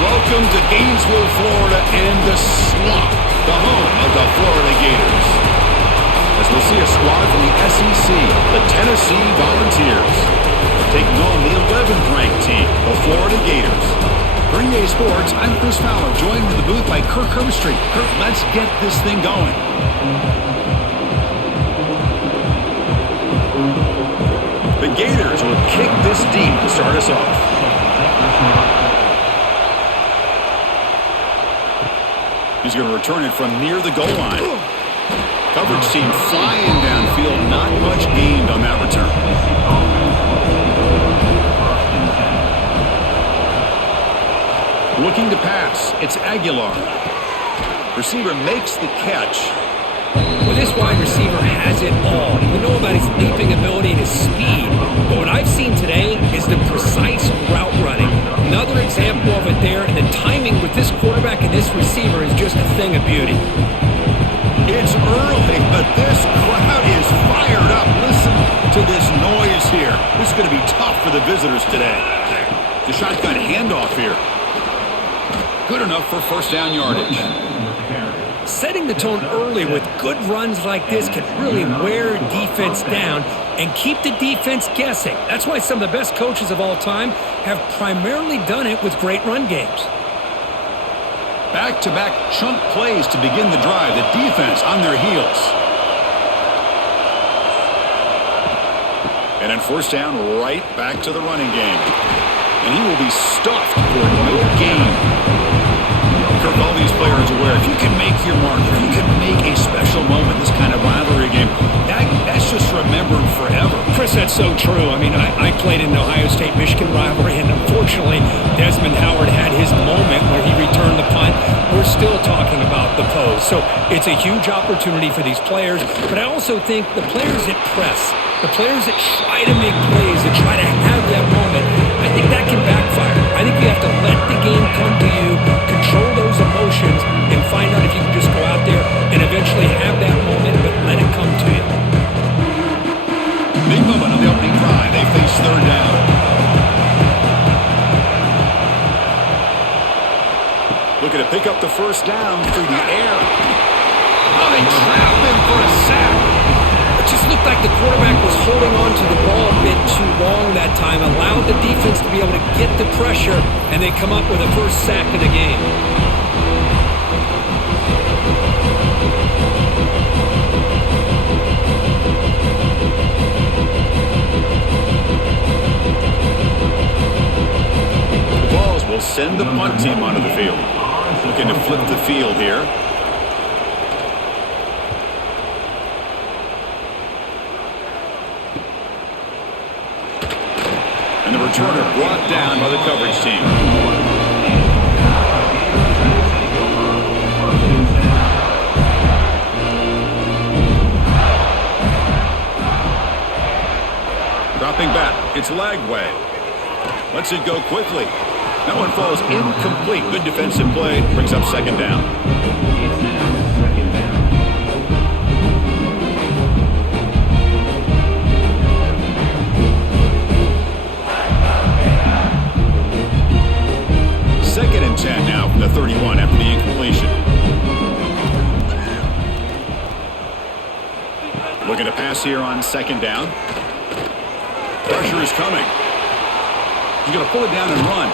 Welcome to Gainesville, Florida, and the Swamp, the home of the Florida Gators. As we'll see a squad from the SEC, the Tennessee Volunteers, taking on the 11th ranked team, the Florida Gators. For EA Sports, I'm Chris Fowler, joined in the booth by Kirk Herbstreit. Kirk, let's get this thing going. The Gators will kick this deep to start us off. He's going to return it from near the goal line. Coverage team flying downfield. Not much gained on that return. Looking to pass. It's Aguilar. Receiver makes the catch. Well, this wide receiver has it all. We know about his leaping ability and his speed. But what I've seen today is the precise route running. Another example of it there, and the timing with this quarterback and this receiver is just a thing of beauty. It's early, but this crowd is fired up. Listen to this noise here. This is going to be tough for the visitors today. The shotgun handoff here. Good enough for first down yardage. Setting the tone early with good runs like this can really wear defense down and keep the defense guessing. That's why some of the best coaches of all time have primarily done it with great run games. Back-to-back chunk plays to begin the drive. The defense on their heels. And on first down, right back to the running game. And he will be stuffed for no gain. Kirk, all these players aware, if you can make your mark, if you can make a special moment, this kind of rivalry game, that's just remembered forever. Chris, that's so true. I mean, I played in the Ohio State-Michigan rivalry, and unfortunately, Desmond Howard had his moment where he returned the punt. We're still talking about the pose. So it's a huge opportunity for these players, but I also think the players that press, the players that try to make plays, that try to have that moment, I think that can backfire. I think you have to let the game come to you, control those emotions, and find out if you can just go out there and eventually have that moment, but let it come to you. Big moment on the opening drive. They face third down. Looking to pick up the first down through the air. Oh, they trap him for a sack. It just looked like the quarterback was holding on to the ball a bit too long that time, allowed the defense to be able to get the pressure, and they come up with a first sack of the game. The Vols will send the punt team onto the field. Looking to flip the field here. And the returner brought down by the coverage team. Dropping back, it's Lagway. Lets it go quickly. That one falls incomplete. Good defensive play, brings up second down. Second and 10 now from the 31 after the incompletion. Looking to pass here on second down. Pressure is coming. He's going to pull it down and run.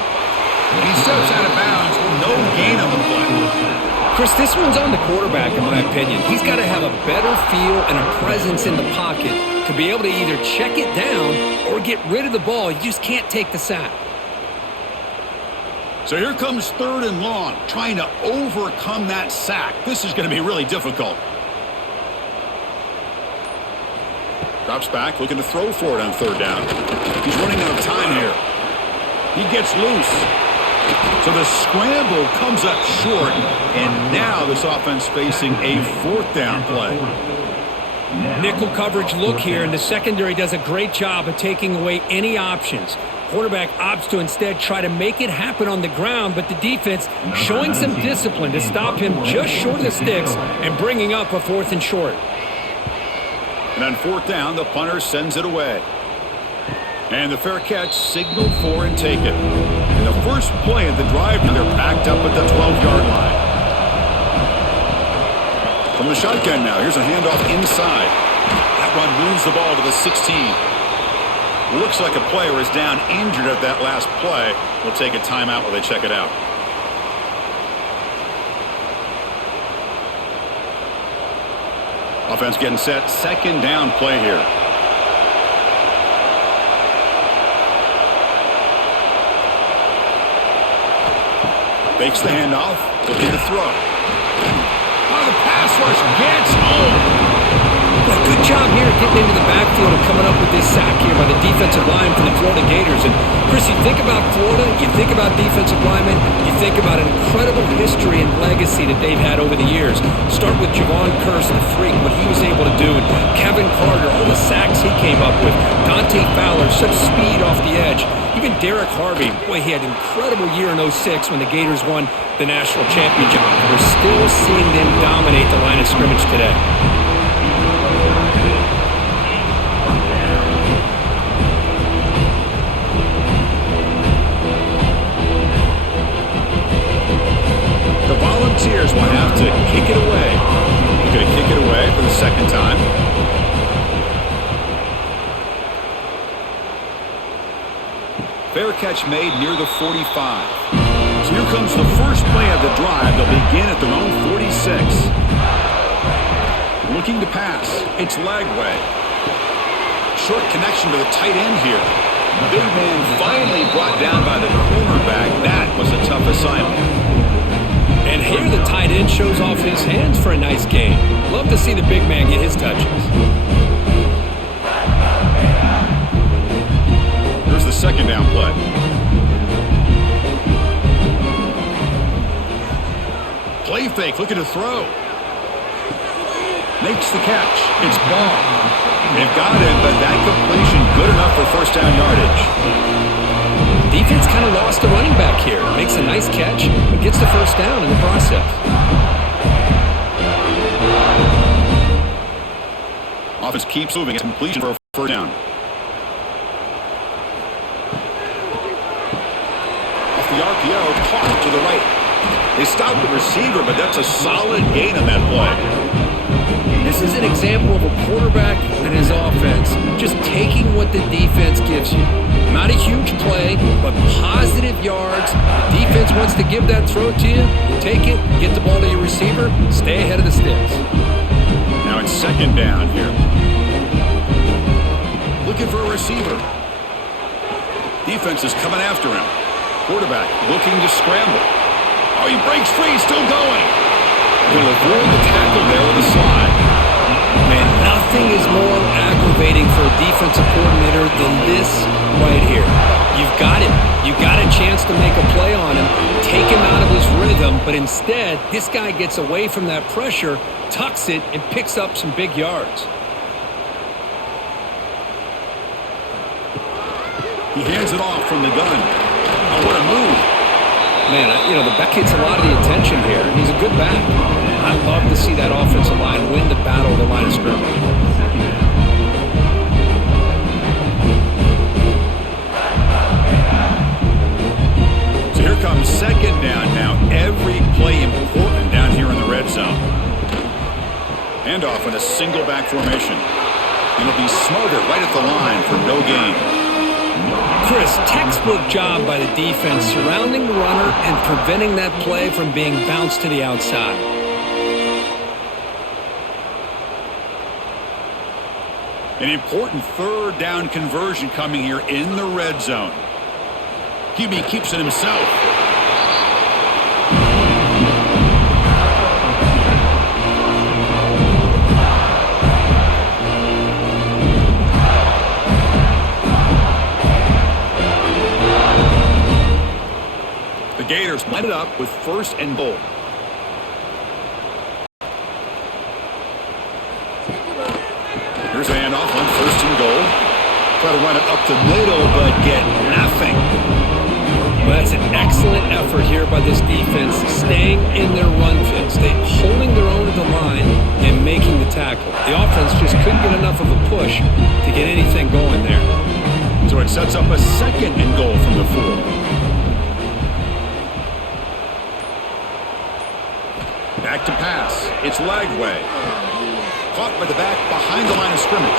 And he steps out of bounds. No gain on the play. Chris, this one's on the quarterback, in my opinion. He's got to have a better feel and a presence in the pocket to be able to either check it down or get rid of the ball. You just can't take the sack. So here comes third and long, trying to overcome that sack. This is going to be really difficult. Drops back, looking to throw for it on third down. He's running out of time here. He gets loose. So the scramble comes up short, and now this offense facing a fourth down play. Nickel coverage look here, and the secondary does a great job of taking away any options. Quarterback opts to instead try to make it happen on the ground, but the defense showing some discipline to stop him just short of the sticks and bringing up a fourth and short. And on fourth down, the punter sends it away. And the fair catch signaled for and taken. And the first play of the drive, and they're backed up at the 12-yard line. From the shotgun now, here's a handoff inside. That run moves the ball to the 16. Looks like a player is down injured at that last play. We'll take a timeout while they check it out. Offense getting set. Second down play here. Fakes the handoff. Looking to throw. Oh, the pass rush gets home. Well, good job here getting into the backfield and coming up with this sack here by the defensive line for the Florida Gators. And, Chris, you think about Florida, you think about defensive linemen, you think about an incredible history and legacy that they've had over the years. Start with Javon Curse, the freak, what he was able to do. And Kevin Carter, all the sacks he came up with. Dante Fowler, such speed off the edge. Even Derek Harvey, boy, he had an incredible year in 06 when the Gators won the national championship. We're still seeing them dominate the line of scrimmage today. The Volunteers will have to kick it away. They're going to kick it away for the second time. Fair catch made near the 45. So here comes the first play of the drive. They'll begin at their own 46. Looking to pass. It's Lagway. Short connection to the tight end here. Big man finally brought down by the cornerback. That was a tough assignment. And here the tight end shows off his hands for a nice game. Love to see the big man get his touches. Here's the second down play. Play fake, looking to throw. Makes the catch. It's Ball. They've got him, but that completion good enough for first down yardage. Defense kind of lost the running back here. Makes a nice catch, but gets the first down in the process. Offense keeps moving. It's completion for a first down. Off the RPO, caught to the right. They stopped the receiver, but that's a solid gain on that play. This is an example of a quarterback and his offense just taking what the defense gives you. Not a huge play, but positive yards. The defense wants to give that throw to you. You take it, get the ball to your receiver, stay ahead of the sticks. Now it's second down here. Looking for a receiver. Defense is coming after him. Quarterback looking to scramble. Oh, he breaks free, still going. Going to avoid the tackle there with a slide. Man, nothing is more aggravating for a defensive coordinator than this right here. You've got him. You've got a chance to make a play on him, take him out of his rhythm, but instead, this guy gets away from that pressure, tucks it, and picks up some big yards. He hands it off from the gun. Oh, what a move. Man, the back gets a lot of the attention here. He's a good back. I love to see that offensive line win the battle of the line of scrimmage. So here comes second down now. Every play important down here in the red zone. Handoff in a single back formation. It'll be smothered right at the line for no gain. Chris, textbook job by the defense surrounding the runner and preventing that play from being bounced to the outside. An important third down conversion coming here in the red zone. QB keeps it himself. The Gators line it up with first and goal. Here's the handoff on first and goal. Try to run it up the middle, but get nothing. Well, that's an excellent effort here by this defense, staying in their run fits. They holding their own at the line and making the tackle. The offense just couldn't get enough of a push to get anything going there. So it sets up a second and goal from the 4. Back to pass. It's Lagway. Caught by the back behind the line of scrimmage.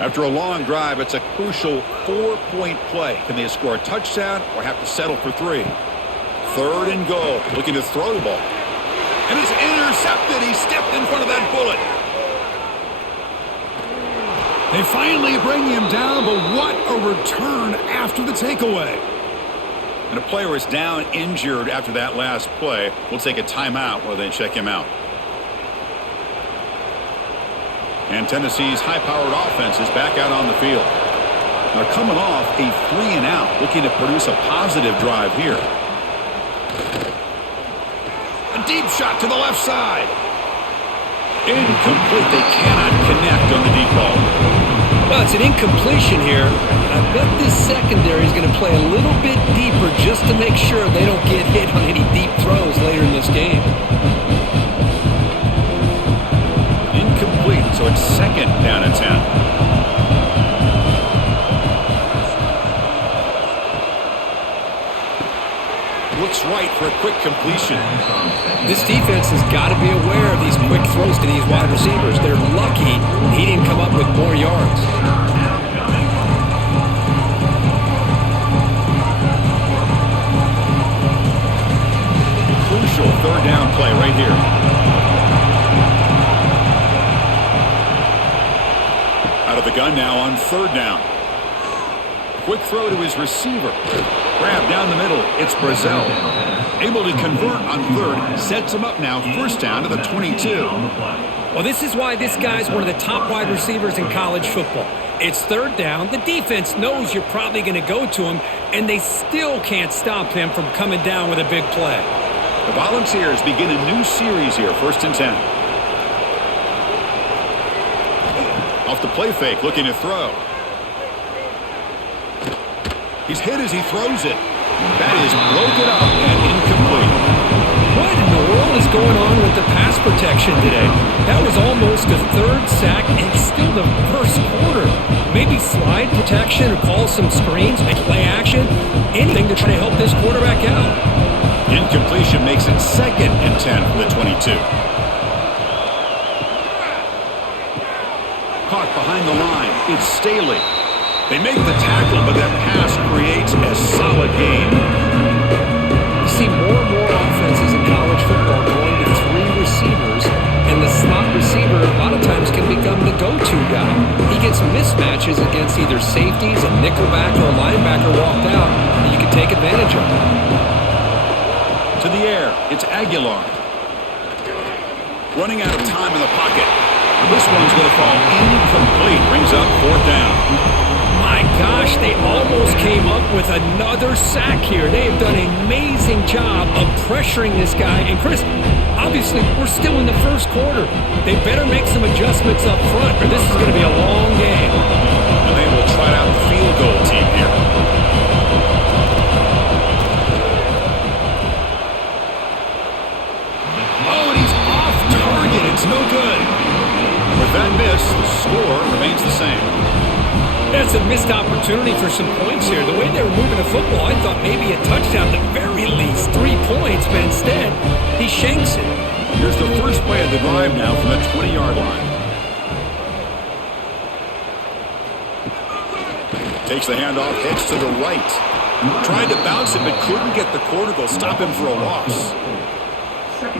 After a long drive, it's a crucial 4-point play. Can they score a touchdown or have to settle for 3? 3rd and goal. Looking to throw the ball. And it's intercepted. He stepped in front of that bullet. They finally bring him down, but what a return after the takeaway. And a player is down injured after that last play. We'll take a timeout while they check him out. And Tennessee's high-powered offense is back out on the field. They're coming off a 3-and-out, looking to produce a positive drive here. A deep shot to the left side. Incomplete. They cannot connect on the deep ball. Well, it's an incompletion here. I bet this secondary is going to play a little bit deeper just to make sure they don't get hit on any deep throws later in this game. Incomplete, so it's 2nd down and 10. Looks right for a quick completion. This defense has got to be aware of these quick throws to these wide receivers. They're lucky he didn't come up with more yards. Crucial 3rd down play right here. Out of the gun now on 3rd down. Quick throw to his receiver. Grab down the middle. It's Brazel. Able to convert on 3rd. Sets him up now. 1st down to the 22. Well, this is why this guy's one of the top wide receivers in college football. It's 3rd down. The defense knows you're probably going to go to him, and they still can't stop him from coming down with a big play. The Volunteers begin a new series here. 1st and 10. Off the play fake, looking to throw. He's hit as he throws it. That is broken up and incomplete. What in the world is going on with the pass protection today? That was almost a 3rd sack and still the 1st quarter. Maybe slide protection or call some screens, make play action, anything to try to help this quarterback out. Incompletion makes it 2nd and 10 for the 22. Caught behind the line. It's Staley. They make the tackle, but that pass creates a solid gain. You see more and more offenses in college football going to 3 receivers, and the slot receiver a lot of times can become the go-to guy. He gets mismatches against either safeties, a nickelback, or a linebacker walked out, and you can take advantage of it. To the air, it's Aguilar. Running out of time in the pocket. This one's going to fall incomplete. Brings up 4th down. My gosh, they almost came up with another sack here. They have done an amazing job of pressuring this guy. And Chris, obviously, we're still in the 1st quarter. They better make some adjustments up front, or this is going to be a long game. And they will try out the field goal team here. Oh, and he's off target. It's no good. With that miss, the score remains the same. That's a missed opportunity for some points here. The way they were moving the football, I thought maybe a touchdown, at the very least 3 points, but instead, he shanks it. Here's the first play of the drive now from the 20-yard line. Takes the handoff, hits to the right. Tried to bounce it, but couldn't get the quarter to stop him for a loss.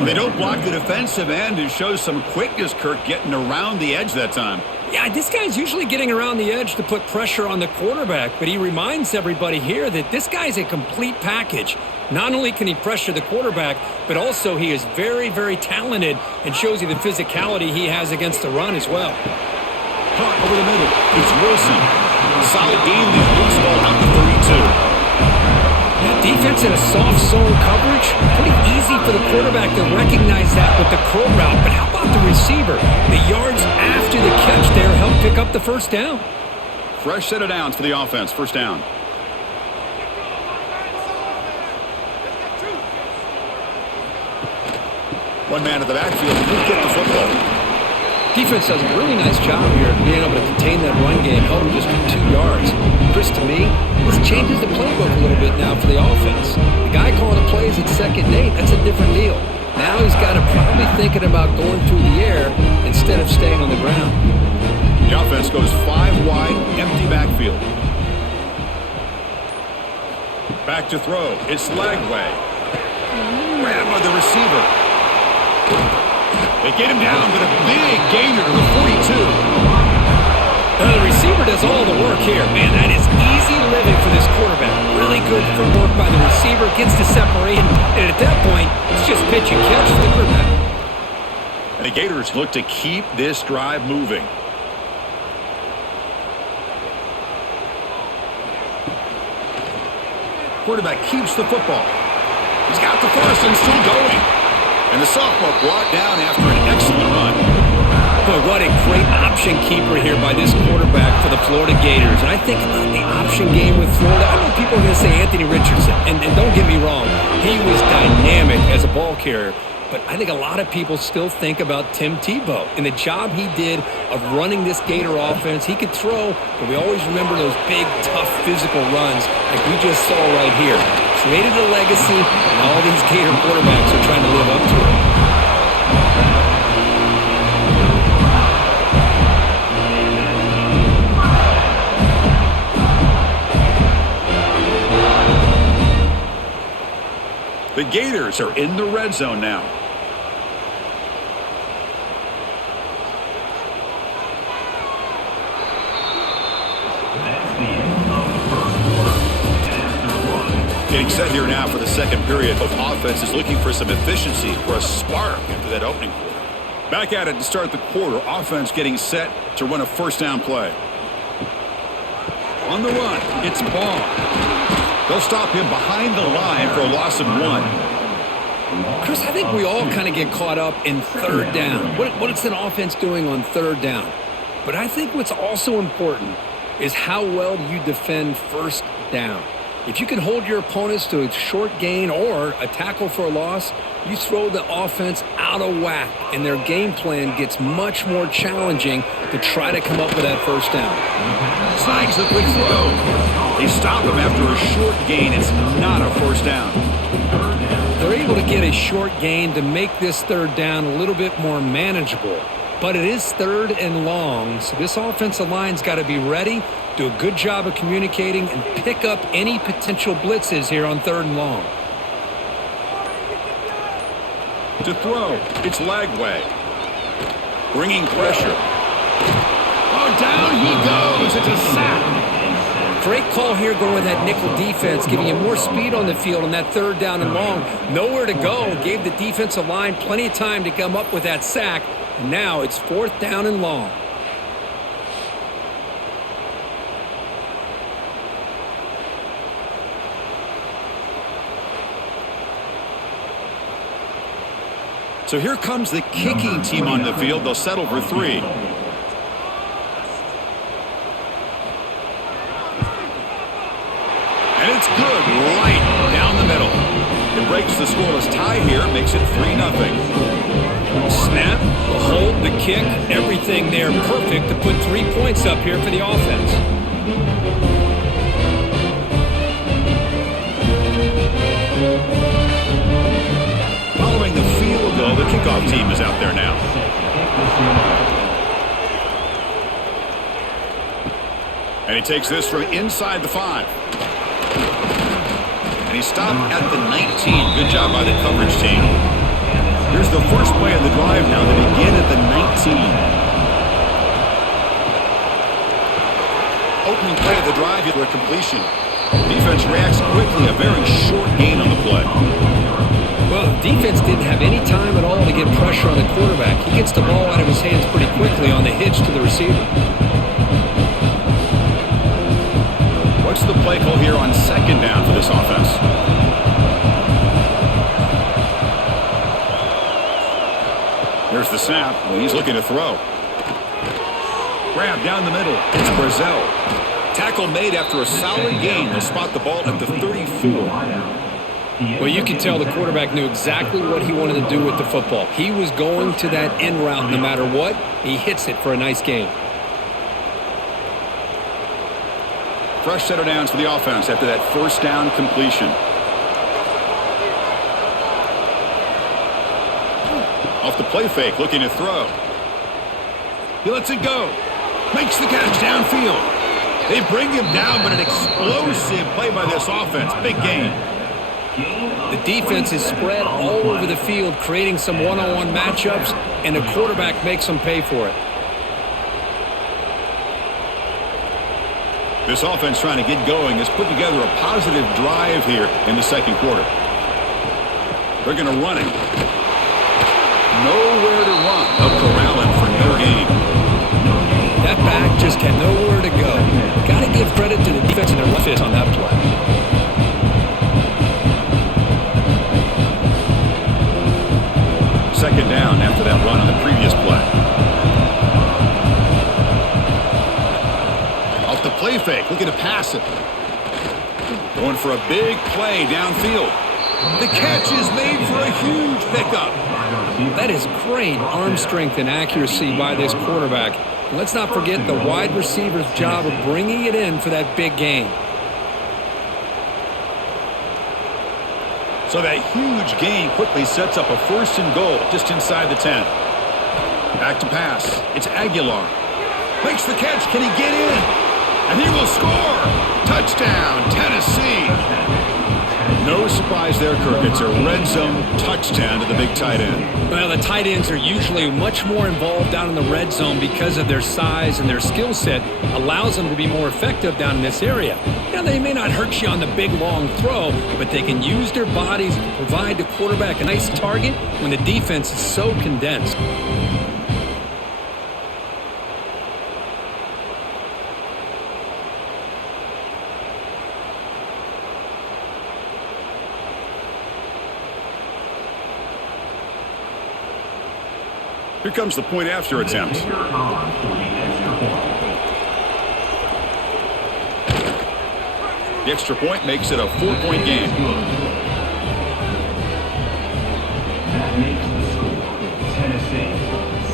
They don't block the defensive end and shows some quickness, Kirk, getting around the edge that time. Yeah, this guy's usually getting around the edge to put pressure on the quarterback, but he reminds everybody here that this guy's a complete package. Not only can he pressure the quarterback, but also he is very, very talented and shows you the physicality he has against the run as well. Caught over the middle. It's Wilson. Solid game. These loose ball out to 32. That defense in a soft zone coverage, pretty easy for the quarterback to recognize that with the curl route. But how about the receiver? The yards after the catch there help pick up the 1st down. Fresh set of downs for the offense. 1st down. One man at the backfield to get the football. Defense does a really nice job here of being able to contain that run game, held him just 2 yards. Chris, to me, this changes the playbook a little bit now for the offense. The guy calling the plays at 2nd and 8, that's a different deal. Now he's got to probably thinking about going through the air instead of staying on the ground. The offense goes 5 wide, empty backfield. Back to throw. It's Lagway. Grabbed by the receiver. They get him down, but a big gainer to the 42. Now the receiver does all the work here. Man, that is easy living for this quarterback. Really good footwork by the receiver. Gets to separation, and at that point, it's just pitch and catch for the quarterback. And the Gators look to keep this drive moving. Quarterback keeps the football. He's got the first and still going. And the sophomore brought down after an excellent run. But what a great option keeper here by this quarterback for the Florida Gators. And I think about the option game with Florida. I know people are going to say Anthony Richardson. And don't get me wrong, he was dynamic as a ball carrier. But I think a lot of people still think about Tim Tebow and the job he did of running this Gator offense. He could throw, but we always remember those big, tough, physical runs like we just saw right here. Created a legacy, and all these Gator quarterbacks are trying to live up to it. The Gators are in the red zone now. Getting set here now for the second period. Both offenses looking for some efficiency, for a spark after that opening quarter. Back at it to start the quarter. Offense getting set to run a first down play. On the run, it's Ball. They'll stop him behind the line for a loss of 1. Chris, I think we all kind of get caught up in third down. What is an offense doing on third down? But I think what's also important is how well you defend first down. If you can hold your opponents to a short gain or a tackle for a loss, you throw the offense out of whack, and their game plan gets much more challenging to try to come up with that first down. Slides the quick throw. They stop him after a short gain. It's not a first down. They're able to get a short gain to make this third down a little bit more manageable. But it is 3rd and long, so this offensive line's got to be ready, do a good job of communicating, and pick up any potential blitzes here on 3rd and long. To throw, it's Lagway. Bringing pressure. Oh, down he goes. It's a sack. Great call here going with that nickel defense, giving you more speed on the field on that 3rd down and long. Nowhere to go. Gave the defensive line plenty of time to come up with that sack. And now it's 4th down and long. So here comes the kicking team on the field. They'll settle for 3. And it's good right down the middle. It breaks the scoreless tie here, makes it 3-0. Snap, the hold, the kick, everything there perfect to put 3 points up here for the offense. Following the field goal, the kickoff team is out there now. And he takes this from inside the 5. And he stopped at the 19. Good job by the coverage team. Here's the first play of the drive now. They begin at the 19. Opening play of the drive, either a completion. Defense reacts quickly, a very short gain on the play. Well, the defense didn't have any time at all to get pressure on the quarterback. He gets the ball out of his hands pretty quickly on the hitch to the receiver. What's the play call here on 2nd down for this offense? Here's the snap. He's looking to throw. Grab down the middle. It's Brazell. Tackle made after a solid gain. They'll spot the ball at the 34. Well, you can tell the quarterback knew exactly what he wanted to do with the football. He was going to that in route no matter what. He hits it for a nice gain. Fresh set of downs for the offense after that first down completion. Off the play fake, looking to throw. He lets it go. Makes the catch downfield. They bring him down, but an explosive play by this offense. Big gain. The defense is spread all over the field, creating some one-on-one matchups, and the quarterback makes them pay for it. This offense trying to get going has put together a positive drive here in the second quarter. They're going to run it. Nowhere to run. They'll corral him for no gain. That back just had nowhere to go. Got to give credit to the defense and their left fist on that play. Second down after that run on the previous play. Off the play fake, looking to pass it. Going for a big play downfield. The catch is made for a huge pickup. That is great arm strength and accuracy by this quarterback. And let's not forget the wide receiver's job of bringing it in for that big gain. So that huge gain quickly sets up a first and goal just inside the 10. Back to pass. It's Aguilar. Makes the catch. Can he get in? And he will score. Touchdown, Tennessee. No surprise there, Kirk. It's a red zone touchdown to the big tight end. Well, the tight ends are usually much more involved down in the red zone because of their size, and their skill set allows them to be more effective down in this area. Now, they may not hurt you on the big, long throw, but they can use their bodies to provide the quarterback a nice target when the defense is so condensed. Here comes the point after attempt. The extra point makes it a 4-point game. That makes the score Tennessee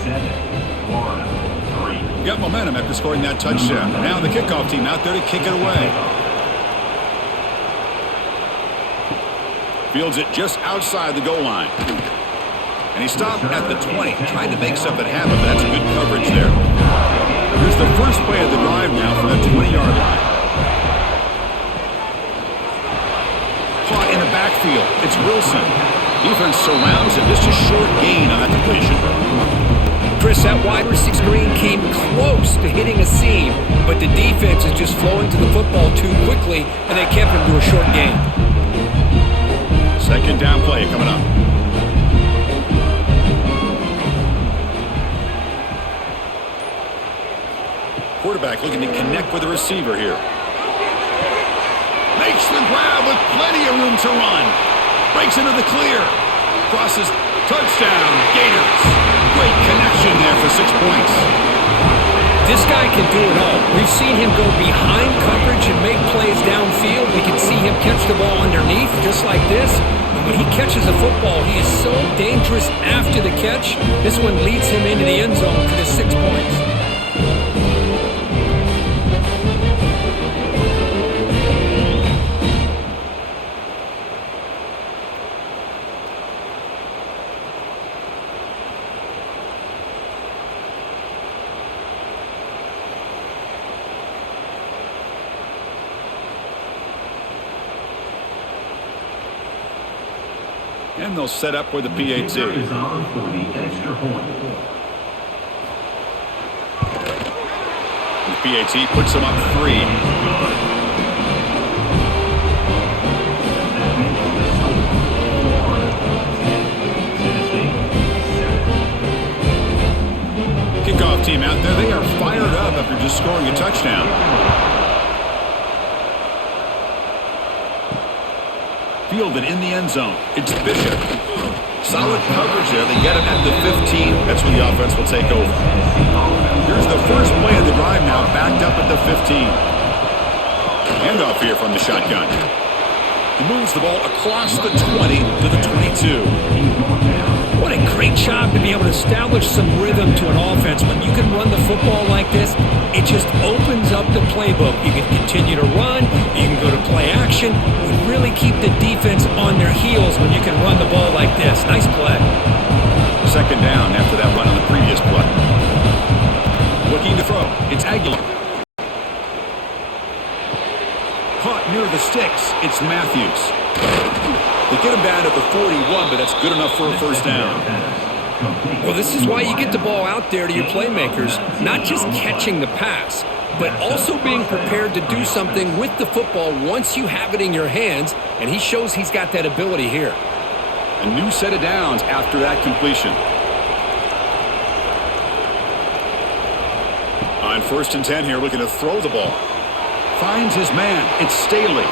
7, Florida 3. Got momentum after scoring that touchdown. Now the kickoff team out there to kick it away. Fields it just outside the goal line. And he stopped at the 20, trying to make something happen, but that's good coverage there. Here's the first play of the drive now from the 20-yard line. Caught in the backfield. It's Wilson. Defense surrounds him. Just a short gain on that completion. Chris, that wide receiver screen came close to hitting a seam, but the defense is just flowing to the football too quickly, and they kept him to a short gain. Second down play coming up. Quarterback looking to connect with the receiver here. Makes the grab with plenty of room to run. Breaks into the clear. Crosses. Touchdown, Gators. Great connection there for 6 points. This guy can do it all. We've seen him go behind coverage and make plays downfield. We can see him catch the ball underneath just like this. And when he catches a football, he is so dangerous after the catch. This one leads him into the end zone for the 6 points. And they'll set up with the PAT. Is on for the extra point. The PAT puts them up 3. Kickoff team out there. They are fired up after just scoring a touchdown. Fielded in the end zone. It's Bishop. Solid coverage there. They get him at the 15. That's when the offense will take over. Here's the first play of the drive now, backed up at the 15. Handoff here from the shotgun. He moves the ball across the 20 to the 22. What a great job to be able to establish some rhythm to an offense. When you can run the football like this, it just opens up the playbook. You can continue to run, you can go to play action, you really keep the defense on their heels when you can run the ball like this. Nice play. Second down after that run on the previous play. Looking to throw. It's Aguilar. Caught near the sticks. It's Matthews. They get him down at the 41, but that's good enough for a first down. Well, this is why you get the ball out there to your playmakers, not just catching the pass, but also being prepared to do something with the football once you have it in your hands, and he shows he's got that ability here. A new set of downs after that completion. On 1st and 10 here, looking to throw the ball. Finds his man. It's Staley.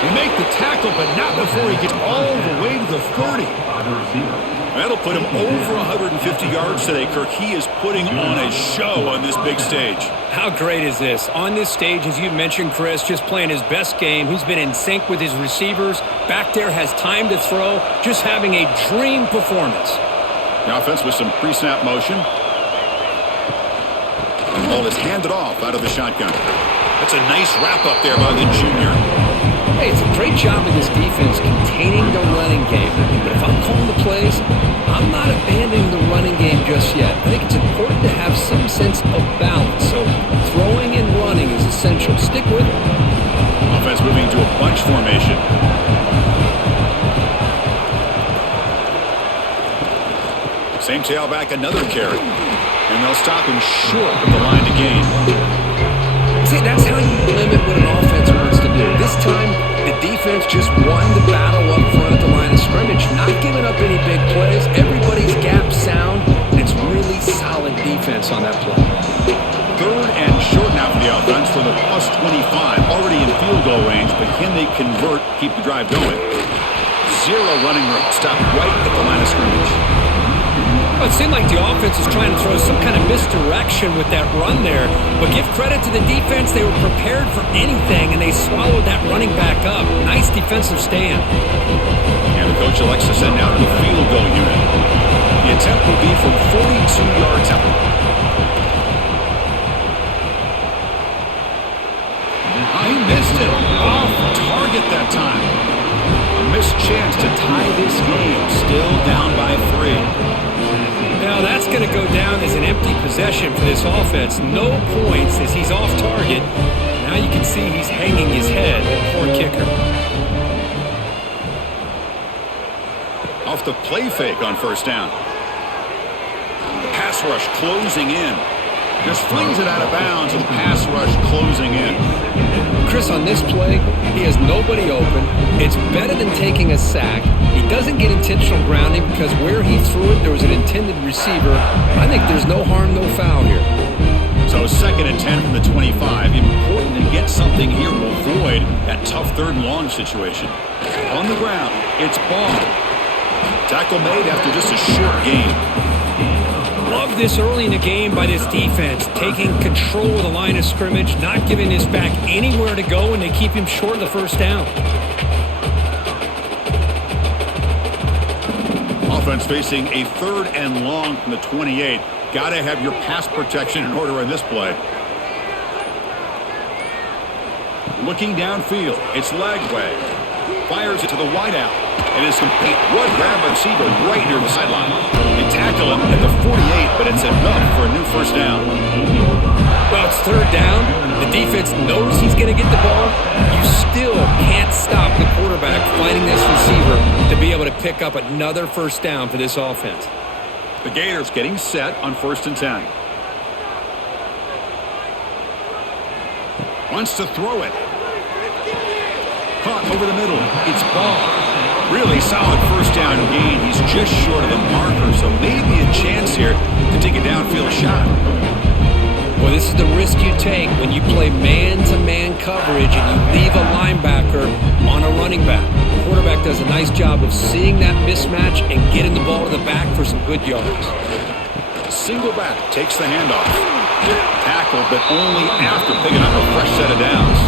They make the tackle, but not before he gets all the way to the 30. That'll put him over 150 yards today, Kirk. He is putting on a show on this big stage. How great is this? On this stage, as you mentioned, Chris, just playing his best game. He's been in sync with his receivers. Back there, has time to throw. Just having a dream performance. The offense with some pre-snap motion. The ball is handed off out of the shotgun. That's a nice wrap-up there by the junior. Hey, it's a great job of this defense containing the running game. But if I'm calling the plays, I'm not abandoning the running game just yet. I think it's important to have some sense of balance. So throwing and running is essential. Stick with it. Offense moving to a bunch formation. Same tailback, another carry. And they'll stop him short of the line to gain. See, that's how you limit what an offense wants to do. This time, the defense just won the battle up front at the line of scrimmage, not giving up any big plays. Everybody's gap sound, and it's really solid defense on that play. 3rd and short now for the offense from the plus 25, already in field goal range, but can they convert, keep the drive going? Zero running room, stopped right at the line of scrimmage. Well, it seemed like the offense was trying to throw some kind of misdirection with that run there. But give credit to the defense. They were prepared for anything, and they swallowed that running back up. Nice defensive stand. And the coach elects to send out the field goal unit. The attempt will be from 42 yards out. He missed it. Off target that time. A missed chance to tie this game. Still down by 3. Now that's going to go down as an empty possession for this offense. No points as he's off target. Now you can see he's hanging his head. Poor kicker. Off the play fake on 1st down. The pass rush closing in. Just flings it out of bounds with the pass rush closing in. Chris, on this play, he has nobody open. It's better than taking a sack. He doesn't get intentional grounding because where he threw it, there was an intended receiver. I think there's no harm, no foul here. So 2nd and 10 from the 25. Important to get something here to avoid that tough 3rd and long situation. On the ground, it's Ball. Tackle made after just a short gain. Love this early in the game by this defense, taking control of the line of scrimmage, not giving his back anywhere to go, and they keep him short of the 1st down. Offense facing a 3rd and long from the 28. Got to have your pass protection in order in this play. Looking downfield, it's Lagway. Fires it to the wideout. It is complete. One grab by receiver right near the sideline. They tackle him at the 48, but it's enough for a new 1st down. Well, it's 3rd down. The defense knows he's going to get the ball. You still can't stop the quarterback finding this receiver to be able to pick up another 1st down for this offense. The Gators getting set on 1st and 10. Wants to throw it. Caught over the middle. It's Ball. Really solid 1st down gain. He's just short of the marker, so maybe a chance here to take a downfield shot. Well, this is the risk you take when you play man-to-man coverage and you leave a linebacker on a running back. The quarterback does a nice job of seeing that mismatch and getting the ball to the back for some good yards. Single back takes the handoff. Tackle, but only after picking up a fresh set of downs.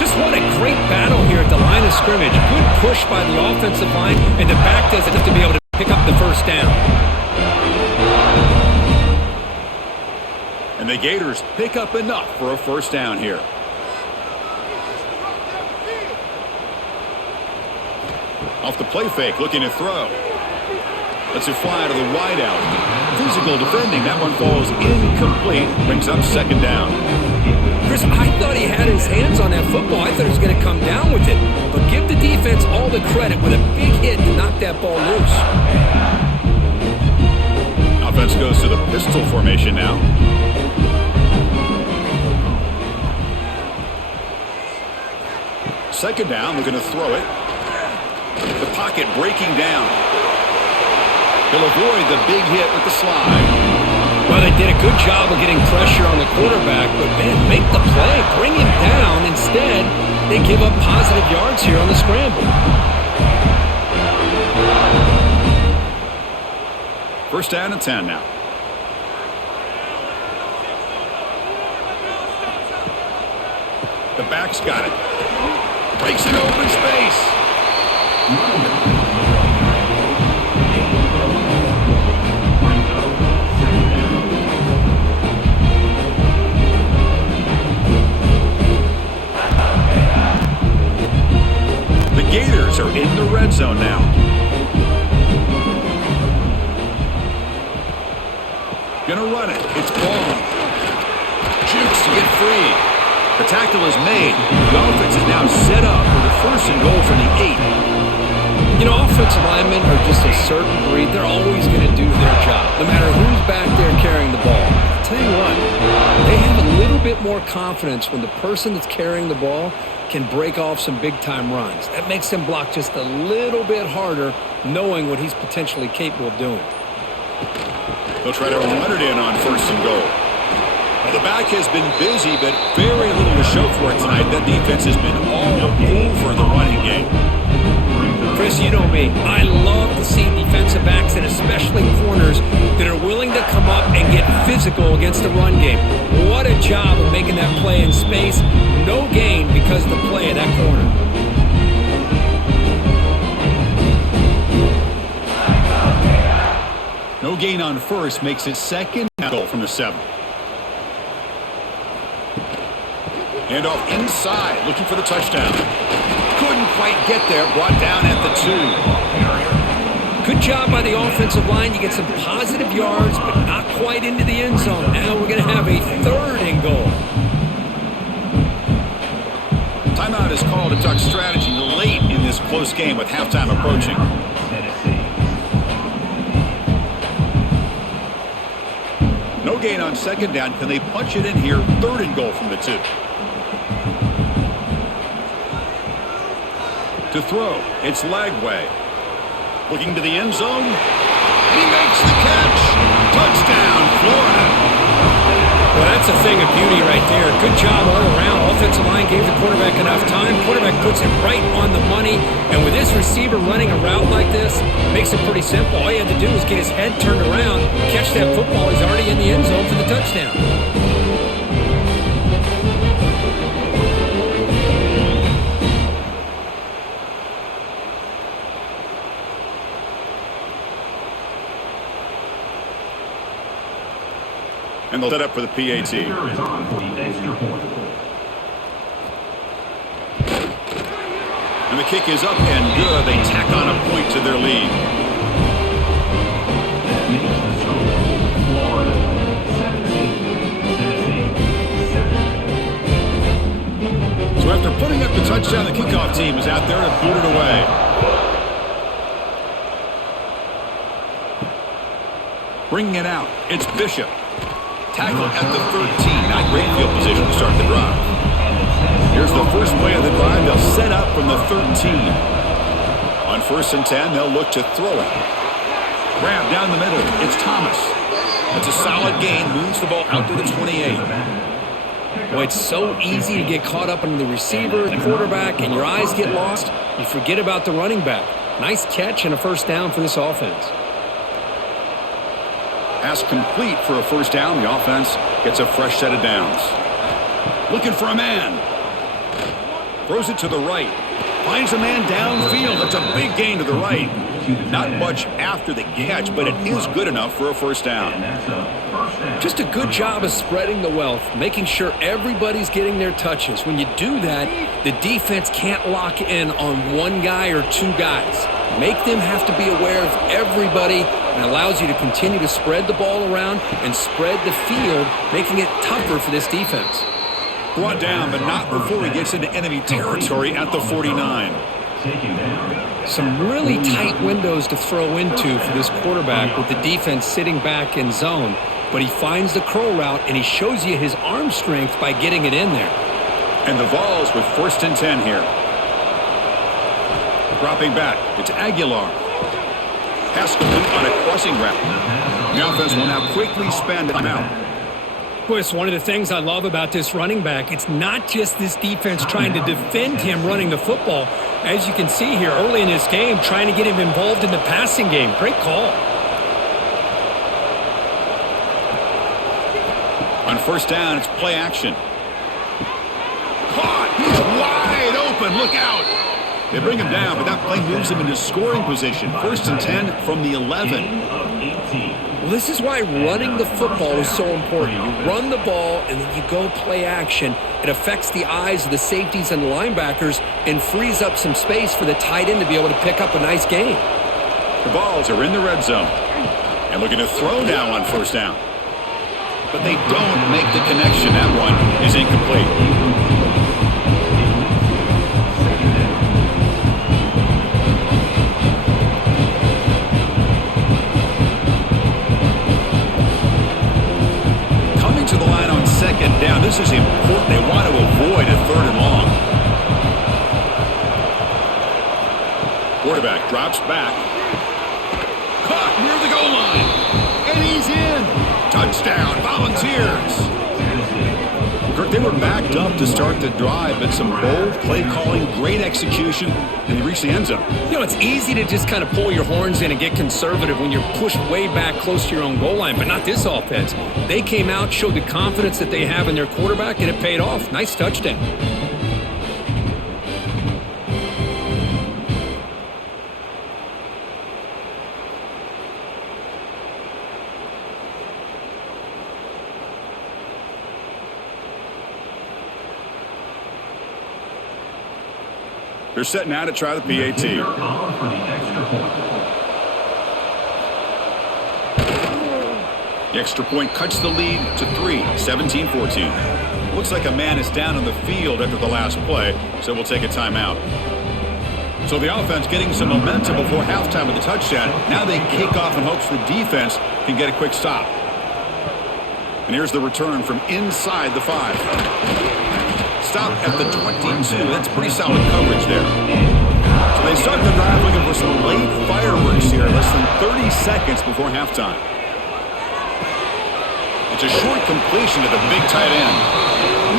Just what a great battle here at the line of scrimmage. Good push by the offensive line, and the back does enough to be able to pick up the first down. And the Gators pick up enough for a first down here. Off the play fake, looking to throw. Lets it fly to the wideout. Physical defending. That one falls incomplete. Brings up second down. Chris, I thought he had his hands on that football. I thought he was going to come down with it. But give the defense all the credit with a big hit to knock that ball loose. Offense goes to the pistol formation now. Second down, looking to throw it. The pocket breaking down. He'll avoid the big hit with the slide. Well, they did a good job of getting pressure on the quarterback, but, man, make the play, bring him down. Instead, they give up positive yards here on the scramble. First down and 10 now. The back's got it. Breaks an open space. The Gators are in the red zone now. Gonna run it. It's Ball. Jukes to get free. The tackle is made. The offense is now set up for the first and goal from the 8. You know, offensive linemen are just a certain breed. They're always going to do their job, no matter who's back there carrying the ball. I'll tell you what, they have a little bit more confidence when the person that's carrying the ball can break off some big-time runs. That makes them block just a little bit harder, knowing what he's potentially capable of doing. They'll try to run it in on first and goal. Well, the back has been busy, but very little to show for it tonight. That defense has been all over the running game. Chris, you know me. I love to see defensive backs, and especially corners, that are willing to come up and get physical against the run game. What a job of making that play in space. No gain because of the play of that corner. No gain on first makes it second goal from the 7. And off inside, looking for the touchdown. Couldn't quite get there, brought down at the 2. Good job by the offensive line. You get some positive yards, but not quite into the end zone. Now we're going to have a third and goal. Timeout is called to talk strategy late in this close game with halftime approaching. No gain on second down. Can they punch it in here? Third and goal from the 2. To throw, it's Lagway. Looking to the end zone. And he makes the catch. Touchdown, Florida. Well, that's a thing of beauty right there. Good job all around. Offensive line gave the quarterback enough time. Quarterback puts it right on the money. And with this receiver running a route like this, makes it pretty simple. All you had to do was get his head turned around, catch that football. He's already in the end zone for the touchdown. And they'll set up for the PAT. And the kick is up and good. They tack on a point to their lead. So after putting up the touchdown, the kickoff team is out there to boot it away. Bringing it out, it's Bishop. Tackle at the 13. Not great field position to start the drive. Here's the first play of the drive. They'll set up from the 13. On first and 10, they'll look to throw it. Grab down the middle. It's Thomas. That's a solid gain. Moves the ball out to the 28. Boy, it's so easy to get caught up in the receiver, the quarterback, and your eyes get lost. You forget about the running back. Nice catch and a first down for this offense. Pass complete for a first down. The offense gets a fresh set of downs. Looking for a man. Throws it to the right. Finds a man downfield. That's a big gain to the right. Not much after the catch, but it is good enough for a first down. Just a good job of spreading the wealth, making sure everybody's getting their touches. When you do that, the defense can't lock in on one guy or two guys. Make them have to be aware of everybody, and allows you to continue to spread the ball around and spread the field, making it tougher for this defense. Brought down, but not before he gets into enemy territory at the 49. Some really tight windows to throw into for this quarterback with the defense sitting back in zone. But he finds the curl route, and he shows you his arm strength by getting it in there. And the Vols with 1st and 10 here. Dropping back, it's Aguilar. Pass complete on a crossing route. The offense will now quickly spend time out. Boy, it's one of the things I love about this running back. It's not just this defense trying to defend him running the football. As you can see here early in this game, trying to get him involved in the passing game. Great call. On 1st down, it's play action. Caught! He's wide open. Look out! They bring him down, but that play moves him into scoring position. 1st and 10 from the 11. Well, this is why running the football is so important. You run the ball, and then you go play action. It affects the eyes of the safeties and the linebackers and frees up some space for the tight end to be able to pick up a nice gain. The Vols are in the red zone. And looking to throw now on 1st down. But they don't make the connection. That one is incomplete. To the line on 2nd down. This is important. They want to avoid a 3rd and long. Quarterback drops back. Caught near the goal line. And he's in. Touchdown, Volunteers. Kirk, they were backed up to start the drive, but some bold play calling, great execution, and they reached the end zone. You know, it's easy to just kind of pull your horns in and get conservative when you're pushed way back close to your own goal line, but not this offense. They came out, showed the confidence that they have in their quarterback, and it paid off. Nice touchdown. They're setting out to try the PAT. The extra point cuts the lead to 3, 17-14. Looks like a man is down on the field after the last play, so we'll take a timeout. So the offense getting some momentum before halftime with the touchdown. Now they kick off in hopes the defense can get a quick stop. And here's the return from inside the 5. Stop at the 22. That's pretty solid coverage there. So they start the drive looking for some late fireworks here, less than 30 seconds before halftime. It's a short completion to the big tight end.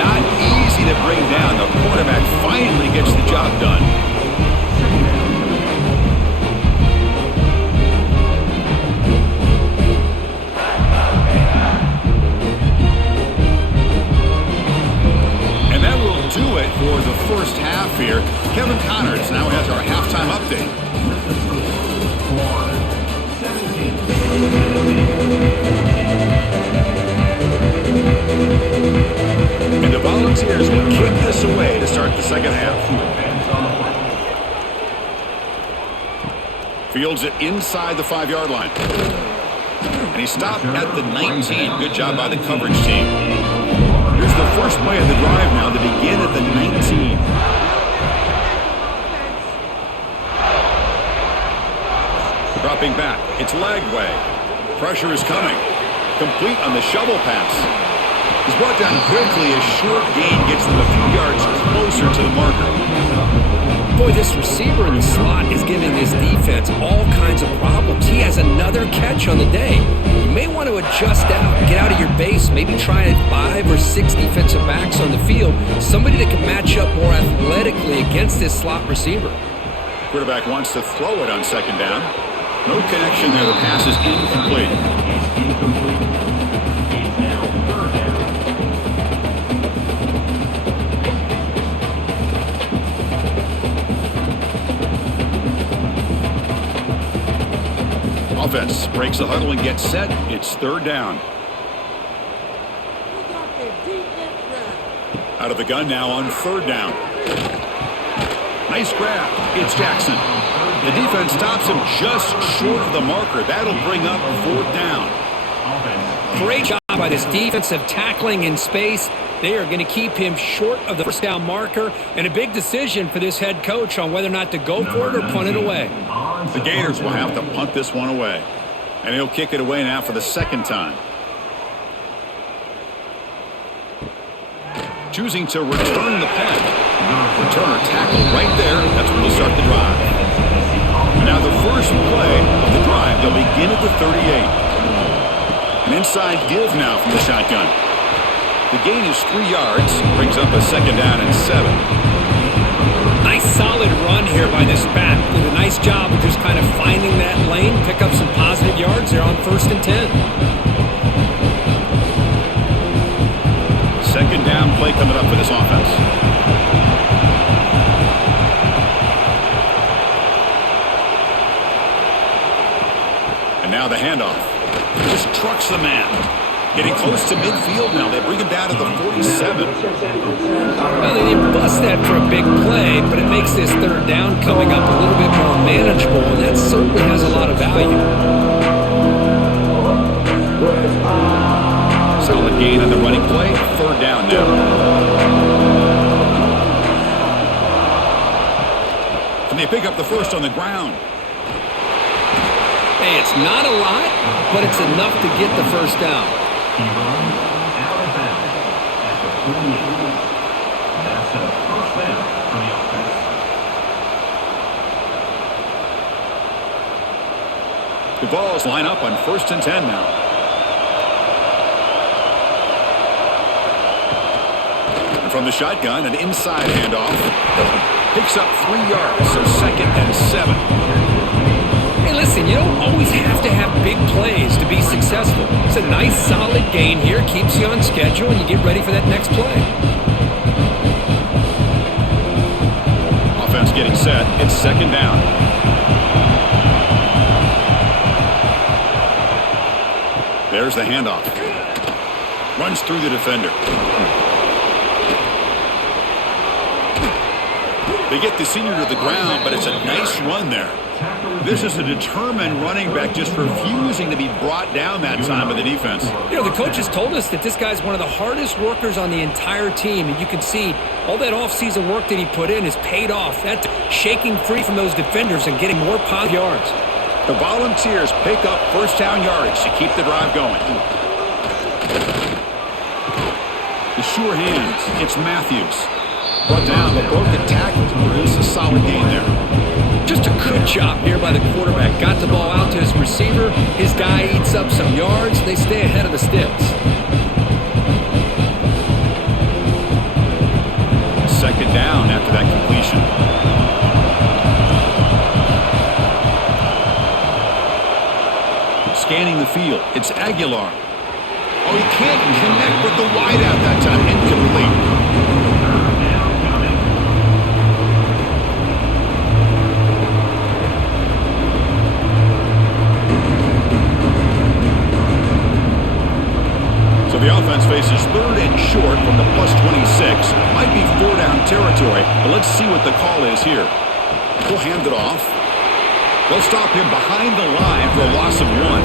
Not easy to bring down. The quarterback finally gets the job done. Do it for the first half here. Kevin Connors now has our halftime update. And the Volunteers will kick this away to start the second half. Fields it inside the 5-yard line. And he stopped at the 19. Good job by the coverage team. Here's the first play of the drive now to begin at the 19. Dropping back, it's Lagway. Pressure is coming. Complete on the shovel pass. He's brought down quickly. A short gain gets them a few yards closer to the marker. Boy, this receiver in the slot is giving this defense all kinds of problems. He has another catch on the day. You may want to adjust out, get out of your base, maybe try 5 or 6 defensive backs on the field, somebody that can match up more athletically against this slot receiver. Quarterback wants to throw it on 2nd down. No connection there. The pass is incomplete. Offense breaks the huddle and gets set. It's third down. Out of the gun now on third down. Nice grab. It's Jackson. The defense stops him just short of the marker. That'll bring up fourth down. Great job by this defensive tackling in space. They are going to keep him short of the first down marker, and a big decision for this head coach on whether or not to go for it or punt it away. The Gators will have to punt this one away, and he'll kick it away now for the second time. Choosing to return the punt. Returner tackle right there. That's when we'll start the drive. And now the first play of the drive. They'll begin at the 38. An inside give now from the shotgun. The gain is 3 yards. Brings up a second down and 7. Nice solid run here by this back. Did a nice job of just kind of finding that lane. Pick up some positive yards there on 1st and 10. Second down play coming up for this offense. And now the handoff. Just trucks the man. Getting close to midfield now. They bring him down to the 47. Well, they didn't bust that for a big play, but it makes this third down coming up a little bit more manageable, and that certainly has a lot of value. Solid gain on the running play. Third down now. And they pick up the first on the ground. Hey, it's not a lot, but it's enough to get the first down. He runs out of bounds at the 48. That's a first down for the offense. The balls line up on 1st and 10 now. From the shotgun, an inside handoff. Picks up 3 yards, so 2nd and 7. Hey, listen, you don't always have to have big plays to be successful. It's a nice, solid gain here. Keeps you on schedule, and you get ready for that next play. Offense getting set. It's 2nd down. There's the handoff. Runs through the defender. They get the senior to the ground, but it's a nice run there. This is a determined running back just refusing to be brought down that time by the defense. You know, the coaches told us that this guy's one of the hardest workers on the entire team, and you can see all that offseason work that he put in has paid off. That's shaking free from those defenders and getting more positive yards. The Volunteers pick up first down yardage to keep the drive going. The sure hands. It's Matthews. Brought down, but broke the tackle to produce a solid gain there. Just a good job here by the quarterback. Got the ball out to his receiver. His guy eats up some yards. They stay ahead of the sticks. 2nd down after that completion. Scanning the field. It's Aguilar. Oh, he can't connect with the wideout that time. Incomplete. The offense faces 3rd and short from the +26. Might be 4-down territory, but let's see what the call is here. We'll hand it off. They'll stop him behind the line for a loss of 1.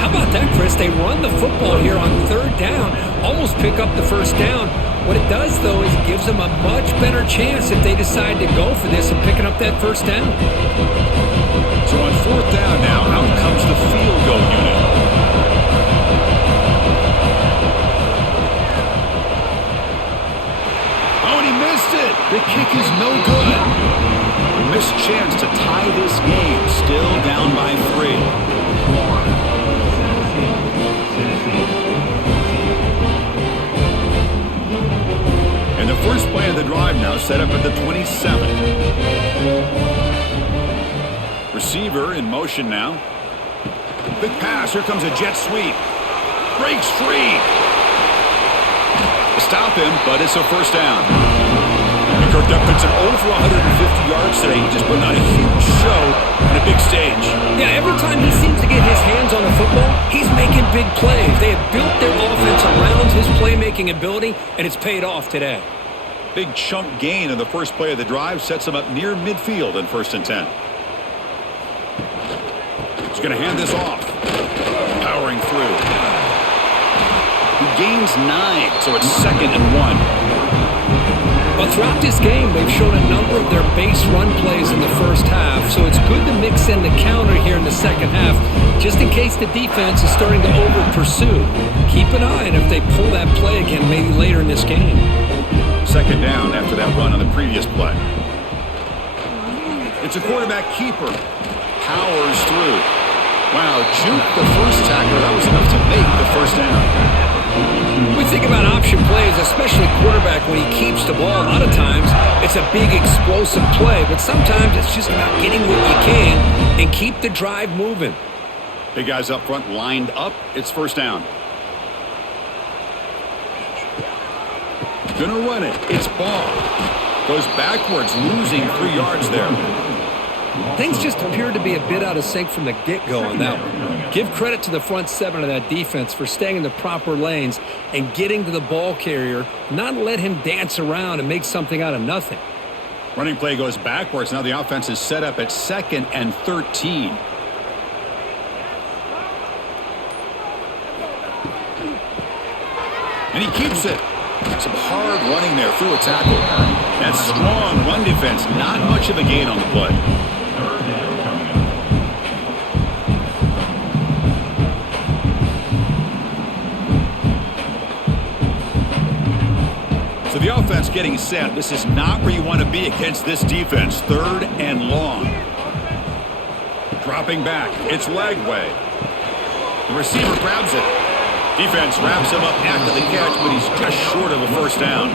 How about that, Chris? They run the football here on 3rd down, almost pick up the first down. What it does, though, is it gives them a much better chance if they decide to go for this and picking up that first down. So on 4th down now, out comes the field goal unit. The kick is no good. A missed chance to tie this game. Still down by 3. And the first play of the drive now set up at the 27. Receiver in motion now. Big pass. Here comes a jet sweep. Breaks free. Stop him, but it's a first down. Kirk Duffins over 150 yards today. He just put on a huge show on a big stage. Yeah, every time he big plays. They have built their offense around his playmaking ability, and it's paid off today. Big chunk gain in the first play of the drive sets him up near midfield in 1st and 10. He's going to hand this off. Powering through. He gains 9, so it's 2nd and 1. But throughout this game, they've shown a number of their base run plays in the first half, so it's good to mix in the counter here in the second half, just in case the defense is starting to over-pursue. Keep an eye on if they pull that play again maybe later in this game. 2nd down after that run on the previous play. It's a quarterback keeper. Powers through. Wow, juke the first tackler. That was enough to make the 1st down. We think about option plays, especially quarterback, when he keeps the ball. A lot of times, it's a big explosive play, but sometimes it's just about getting what you can and keep the drive moving. Big guys up front lined up. It's 1st down. Gonna run it. It's ball. Goes backwards, losing 3 yards there. Things just appeared to be a bit out of sync from the get-go on that one. Give credit to the front 7 of that defense for staying in the proper lanes and getting to the ball carrier, not let him dance around and make something out of nothing. Running play goes backwards. Now the offense is set up at 2nd and 13. And he keeps it. Some hard running there through a tackle. That strong run defense, not much of a gain on the play. So the offense getting set. This is not where you want to be against this defense. 3rd and long. Dropping back. It's leg way. The receiver grabs it. Defense wraps him up after the catch, but he's just short of a 1st down.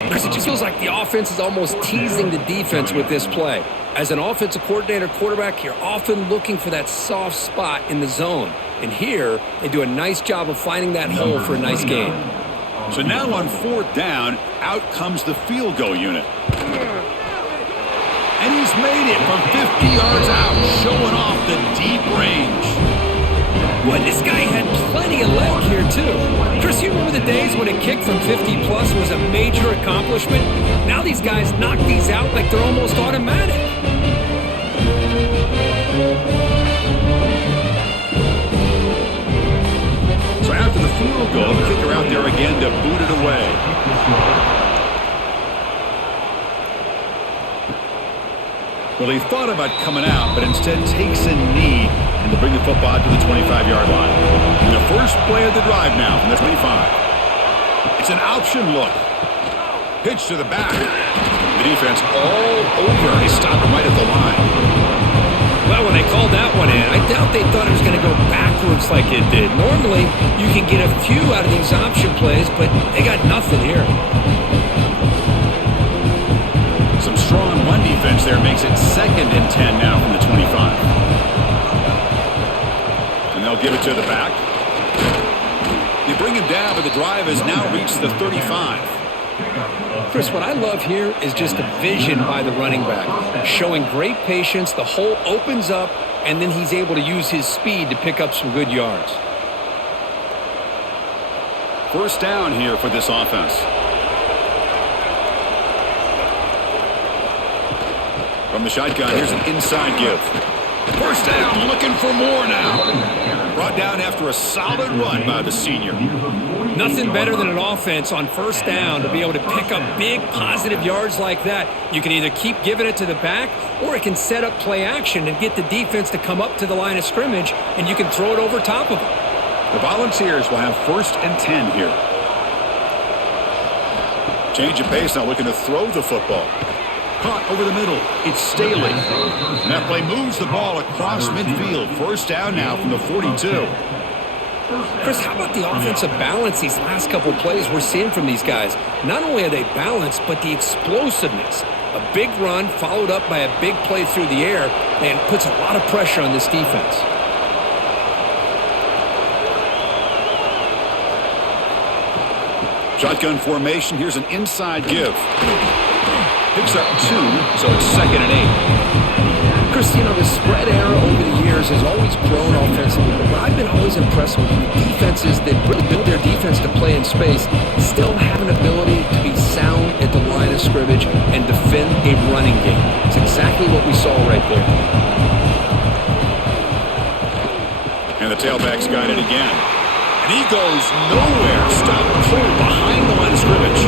It just feels like the offense is almost teasing the defense with this play. As an offensive coordinator quarterback, you're often looking for that soft spot in the zone. And here, they do a nice job of finding that hole for a nice gain. So now on 4th down, out comes the field goal unit. And he's made it from 50 yards out, showing off the deep range. Boy, this guy had plenty of leg here, too. Chris, you remember the days when a kick from 50-plus was a major accomplishment? Now these guys knock these out like they're almost automatic. So after the field goal, the kicker out there again to boot it away. Well, he thought about coming out, but instead takes a knee and to bring the football to the 25-yard line. And the first play of the drive now from the 25. It's an option look. Pitch to the back. The defense all over. They stop him right at the line. Well, when they called that one in, I doubt they thought it was going to go backwards like it did. Normally, you can get a few out of these option plays, but they got nothing here. Some strong run defense there makes it 2nd and 10 now from the 25. And they'll give it to the back. They bring him down, but the drive has now reached the 35. Chris, what I love here is just the vision by the running back. Showing great patience, the hole opens up, and then he's able to use his speed to pick up some good yards. 1st down here for this offense. From the shotgun, here's an inside give. 1st down, looking for more now. Brought down after a solid run by the senior. Nothing better than an offense on 1st down to be able to pick up big positive yards like that. You can either keep giving it to the back, or it can set up play action and get the defense to come up to the line of scrimmage, and you can throw it over top of them. The Volunteers will have 1st and 10 here. Change of pace, now looking to throw the football. Caught over the middle. It's Staley. And that play moves the ball across midfield. 1st down now from the 42. Chris, how about the offensive balance these last couple of plays we're seeing from these guys? Not only are they balanced, but the explosiveness. A big run followed up by a big play through the air, and puts a lot of pressure on this defense. Shotgun formation. Here's an inside give. Picks up 2, so it's 2nd and 8. Chris, you know, the spread era over the years Jaguars has always grown offensively, but I've been always impressed with defenses that really build their defense to play in space, still have an ability to be sound at the line of scrimmage and defend a running game. It's exactly what we saw right there. And the tailback's got it again. And he goes nowhere. Stopped cold behind the line of scrimmage.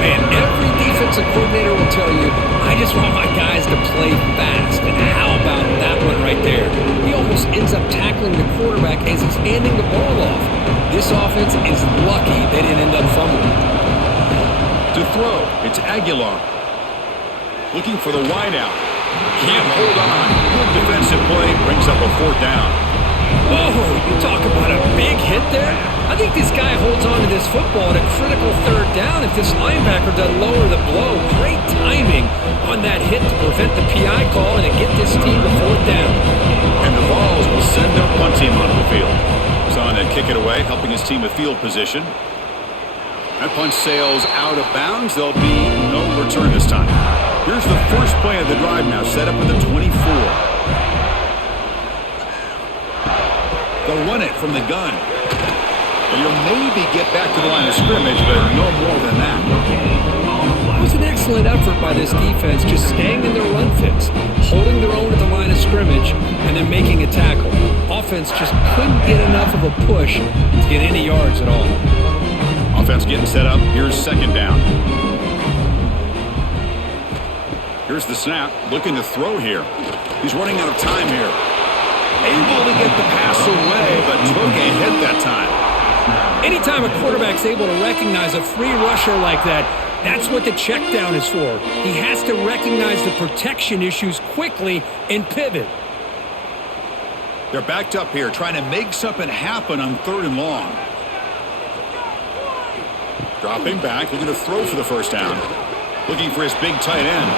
Man, every defensive coordinator will tell you, I just want my guys to play fast. And how about that one right there? He almost ends up tackling the quarterback as he's handing the ball off. This offense is lucky they didn't end up fumbling. To throw, it's Aguilar. Looking for the wideout. Can't hold on. Good defensive play. Brings up a 4th down. Whoa, you talk about a big hit there. I think this guy holds on to this football at a critical 3rd down if this linebacker doesn't lower the blow. Great timing on that hit to prevent the PI call and to get this team to 4th down. And the Vols will send their punt team onto the field. Son to kick it away, helping his team with field position. That punt sails out of bounds. There'll be no return this time. Here's the first play of the drive now, set up at the 24. They'll run it from the gun. And you'll maybe get back to the line of scrimmage, but no more than that. It was an excellent effort by this defense, just staying in their run fits, holding their own at the line of scrimmage, and then making a tackle. Offense just couldn't get enough of a push to get any yards at all. Offense getting set up. Here's 2nd down. Here's the snap. Looking to throw here. He's running out of time here. Able to get the pass away, but took a hit that time. Anytime a quarterback's able to recognize a free rusher like that, that's what the check down is for. He has to recognize the protection issues quickly and pivot. They're backed up here, trying to make something happen on 3rd and long. Dropping back, looking to throw for the 1st down. Looking for his big tight end.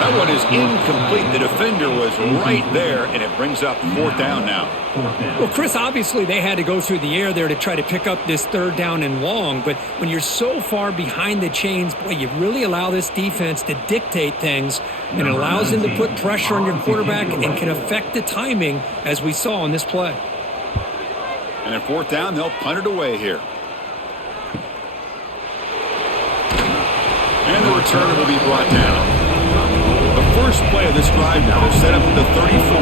That one is incomplete. The defender was right there, and it brings up 4th down now. Well, Chris, obviously they had to go through the air there to try to pick up this 3rd down and long, but when you're so far behind the chains, boy, you really allow this defense to dictate things, and it allows them to put pressure on your quarterback and can affect the timing, as we saw on this play. And at 4th down, they'll punt it away here. And the returner will be brought down. The first play of this drive now, they're set up at the 34.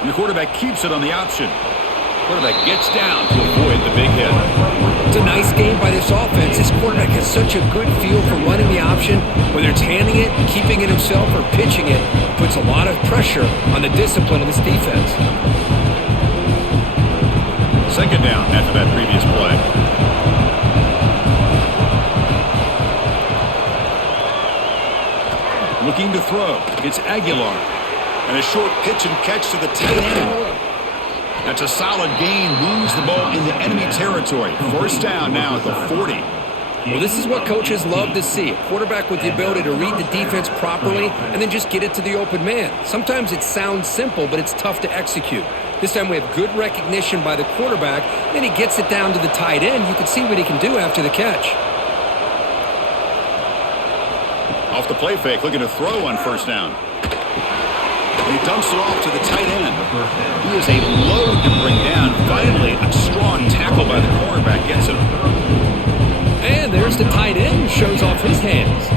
And the quarterback keeps it on the option. Quarterback gets down to avoid the big hit. It's a nice game by this offense. This quarterback has such a good feel for running the option. Whether it's handing it, keeping it himself, or pitching it, puts a lot of pressure on the discipline of this defense. 2nd down after that previous play. Looking to throw. It's Aguilar. And a short pitch and catch to the tight end. That's a solid gain. Moves the ball into enemy territory. 1st down now at the 40. Well, this is what coaches love to see. A quarterback with the ability to read the defense properly and then just get it to the open man. Sometimes it sounds simple, but it's tough to execute. This time we have good recognition by the quarterback. Then he gets it down to the tight end. You can see what he can do after the catch. Off the play fake, looking to throw on 1st down. And he dumps it off to the tight end. He is a load to bring down. Finally, a strong tackle by the cornerback gets him. And there's the tight end who shows off his hands.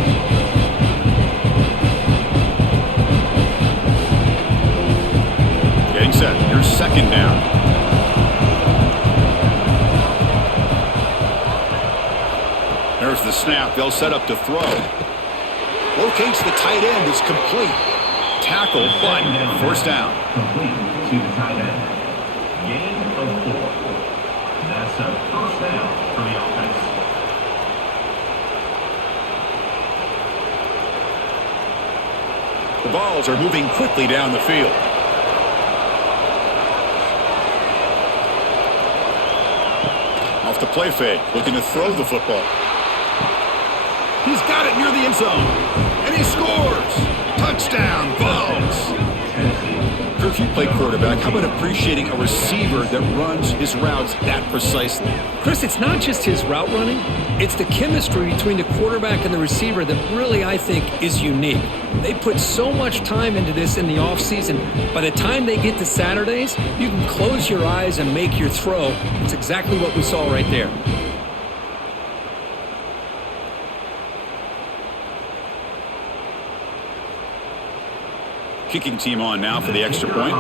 Getting set. Here's 2nd down. There's the snap. They'll set up to throw. Locates the tight end. It's complete. Tackle, but 1st down. Complete to the tight end. Gain of 4. That's a 1st down for the offense. The Vols are moving quickly down the field. Off the play fake, looking to throw the football. He's got it near the end zone, and he scores! Touchdown, Vols! Through if you play quarterback, how about appreciating a receiver that runs his routes that precisely? Chris, it's not just his route running. It's the chemistry between the quarterback and the receiver that really, I think, is unique. They put so much time into this in the offseason. By the time they get to Saturdays, you can close your eyes and make your throw. It's exactly what we saw right there. Kicking team on now for the extra point.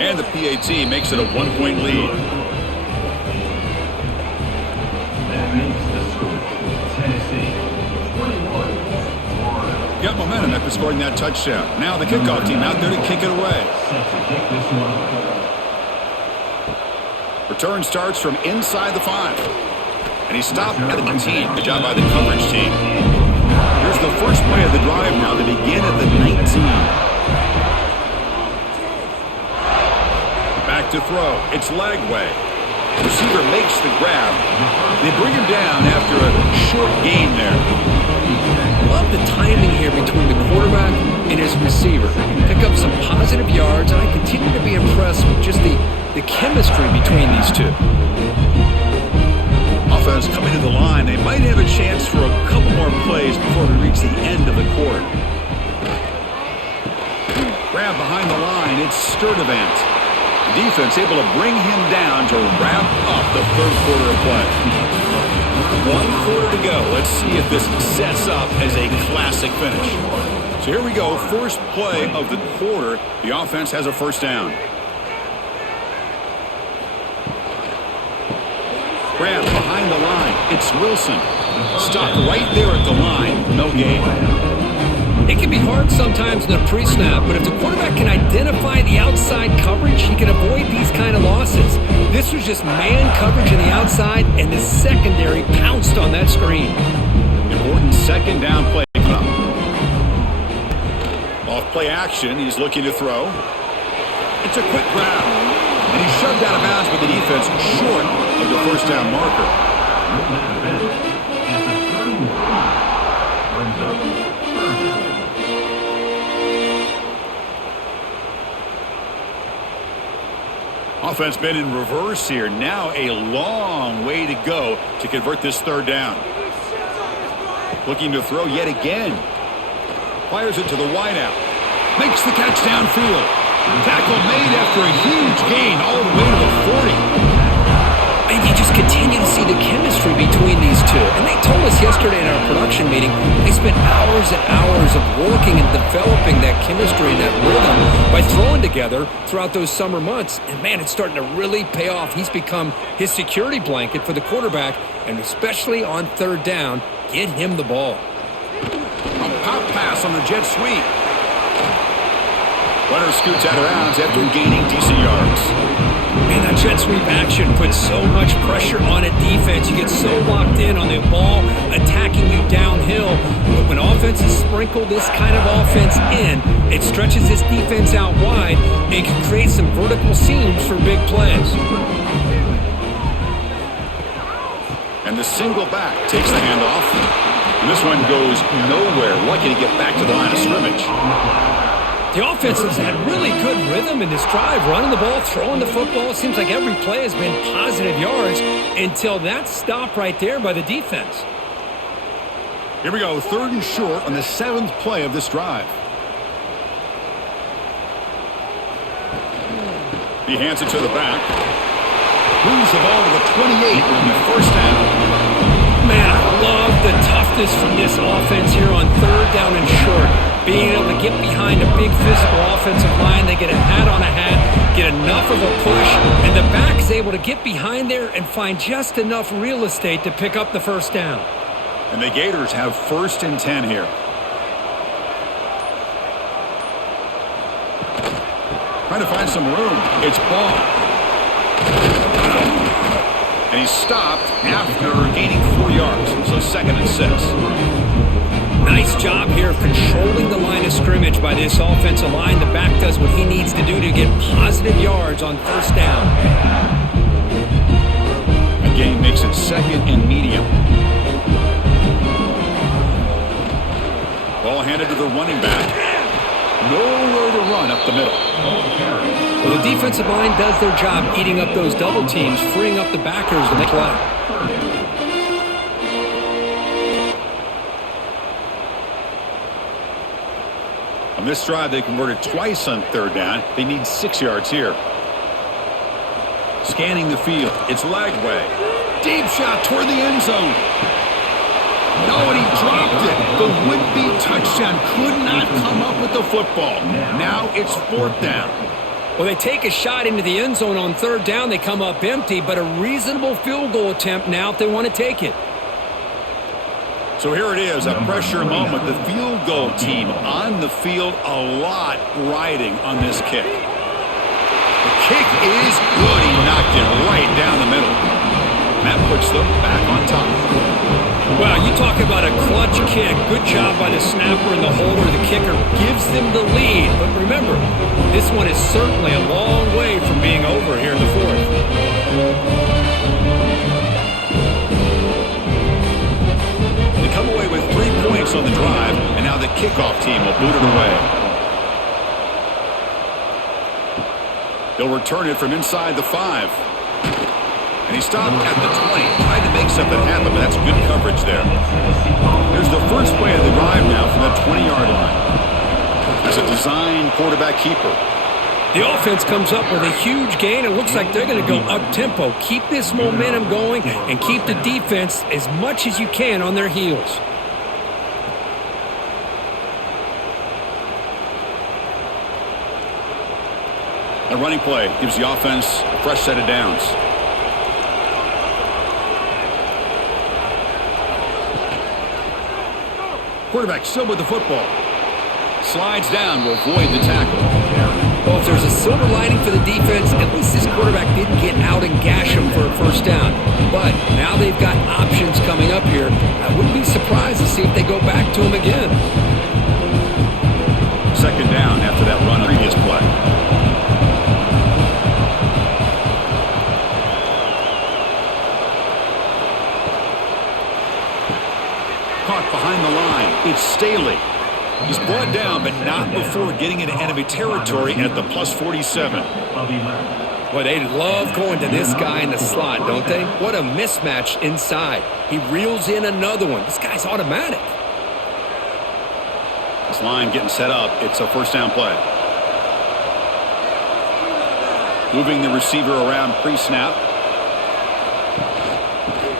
And the PAT makes it a 1-point lead. That makes the score Tennessee 21, Florida. Got momentum after scoring that touchdown. Now the kickoff team out there to kick it away. Set to kick this one. Return starts from inside the 5. And he stopped at the 19. Good job by the coverage team. Here's the first play of the drive now. They begin at the 19. Back to throw. It's Lagway. Receiver makes the grab. They bring him down after a short gain there. Love the timing here between the quarterback and his receiver. Pick up some positive yards, and I continue to be impressed with just the chemistry between these two. Offense coming to the line. They might have a chance for a couple more plays before we reach the end of the quarter. Grab behind the line. It's Sturdivant. The defense able to bring him down to wrap up the third quarter of play. 1 quarter to go. Let's see if this sets up as a classic finish. So here we go. First play of the quarter. The offense has a first down. Grab behind the line. It's Wilson. Stopped right there at the line. No gain. It can be hard sometimes in the pre-snap, but if the quarterback can identify the outside coverage, he can avoid these kind of losses. This was just man coverage on the outside, and the secondary pounced on that screen. Important second down play coming up. Off play action. He's looking to throw. It's a quick grab. And he's shoved out of bounds with the defense short of the first down marker. Offense been in reverse here. Now a long way to go to convert this third down. Looking to throw yet again. Fires it to the wideout. Makes the catch downfield. Tackle made after a huge gain all the way to the 40. And you just continue to see the chemistry between these two. And they told us yesterday in our production meeting, they spent hours and hours of working and developing that chemistry and that rhythm by throwing together throughout those summer months. And man, it's starting to really pay off. He's become his security blanket for the quarterback, and especially on third down, get him the ball. A pop pass on the jet sweep. Runner scoots out of bounds after gaining decent yards. Man, that jet sweep action puts so much pressure on a defense. You get so locked in on the ball attacking you downhill. But when offenses sprinkle this kind of offense in, it stretches this defense out wide and can create some vertical seams for big plays. And the single back takes the handoff. And this one goes nowhere. Lucky to get back to the line of scrimmage. The offense has had really good rhythm in this drive, running the ball, throwing the football. It seems like every play has been positive yards until that stop right there by the defense. Here we go, third and short on the 7th play of this drive. He hands it to the back. Moves the ball to the 28 on the first down. Man, I love the toughness from this offense here on third down and short. Being able to get behind a big physical offensive line, they get a hat on a hat, get enough of a push, and the back is able to get behind there and find just enough real estate to pick up the first down. And the Gators have 1st and 10 here. Trying to find some room. It's Ball. And he's stopped after gaining 4 yards. So 2nd and 6. Nice job here of controlling the line of scrimmage by this offensive line. The back does what he needs to do to get positive yards on first down. The gain makes it 2nd and medium. handed to the running back. Nowhere to run up the middle. Well, the defensive line does their job eating up those double teams, freeing up the backers to make play. On this drive, they converted twice on third down. They need 6 yards here. Scanning the field. It's Lagway. Deep shot toward the end zone. No, and he dropped it. The would-be touchdown could not come up with the football. Now it's 4th down. Well, they take a shot into the end zone on third down. They come up empty, but a reasonable field goal attempt now if they want to take it. So here it is, a pressure moment. The field goal team on the field, a lot riding on this kick. The kick is good. He knocked it right down the middle. That puts them back on top. Well, you talk about a clutch kick. Good job by the snapper and the holder. The kicker gives them the lead. But remember, this one is certainly a long way from being over here in the 4th. They come away with 3 points on the drive, and now the kickoff team will boot it away. They'll return it from inside the 5. And he stopped at the 20, tried to make something happen, but that's good coverage there. Here's the first play of the drive now from the 20-yard line. That's a design quarterback keeper. The offense comes up with a huge gain. It looks like they're going to go up-tempo. Keep this momentum going and keep the defense as much as you can on their heels. A running play gives the offense a fresh set of downs. Quarterback still with the football. Slides down to avoid the tackle. Well, if there's a silver lining for the defense, at least this quarterback didn't get out and gash him for a first down. But now they've got options coming up here. I wouldn't be surprised to see if they go back to him again. 2nd down after that run on the previous play. Caught behind the line. It's Staley. He's brought down, but not before getting into enemy territory at the plus 47. Boy, they love going to this guy in the slot, don't they? What a mismatch inside. He reels in another one. This guy's automatic. This line getting set up. It's a first down play. Moving the receiver around pre-snap.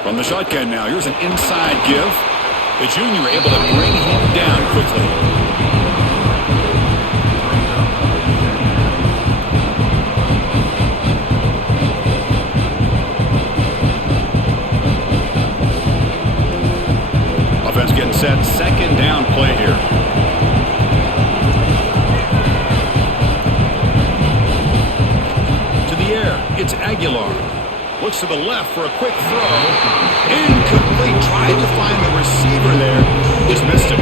From the shotgun now. Here's an inside give. The junior able to bring him down quickly. Offense getting set. 2nd down play here. To the air. It's Aguilar. Looks to the left for a quick throw. Incomplete. Tried to find the receiver there. Just missed him.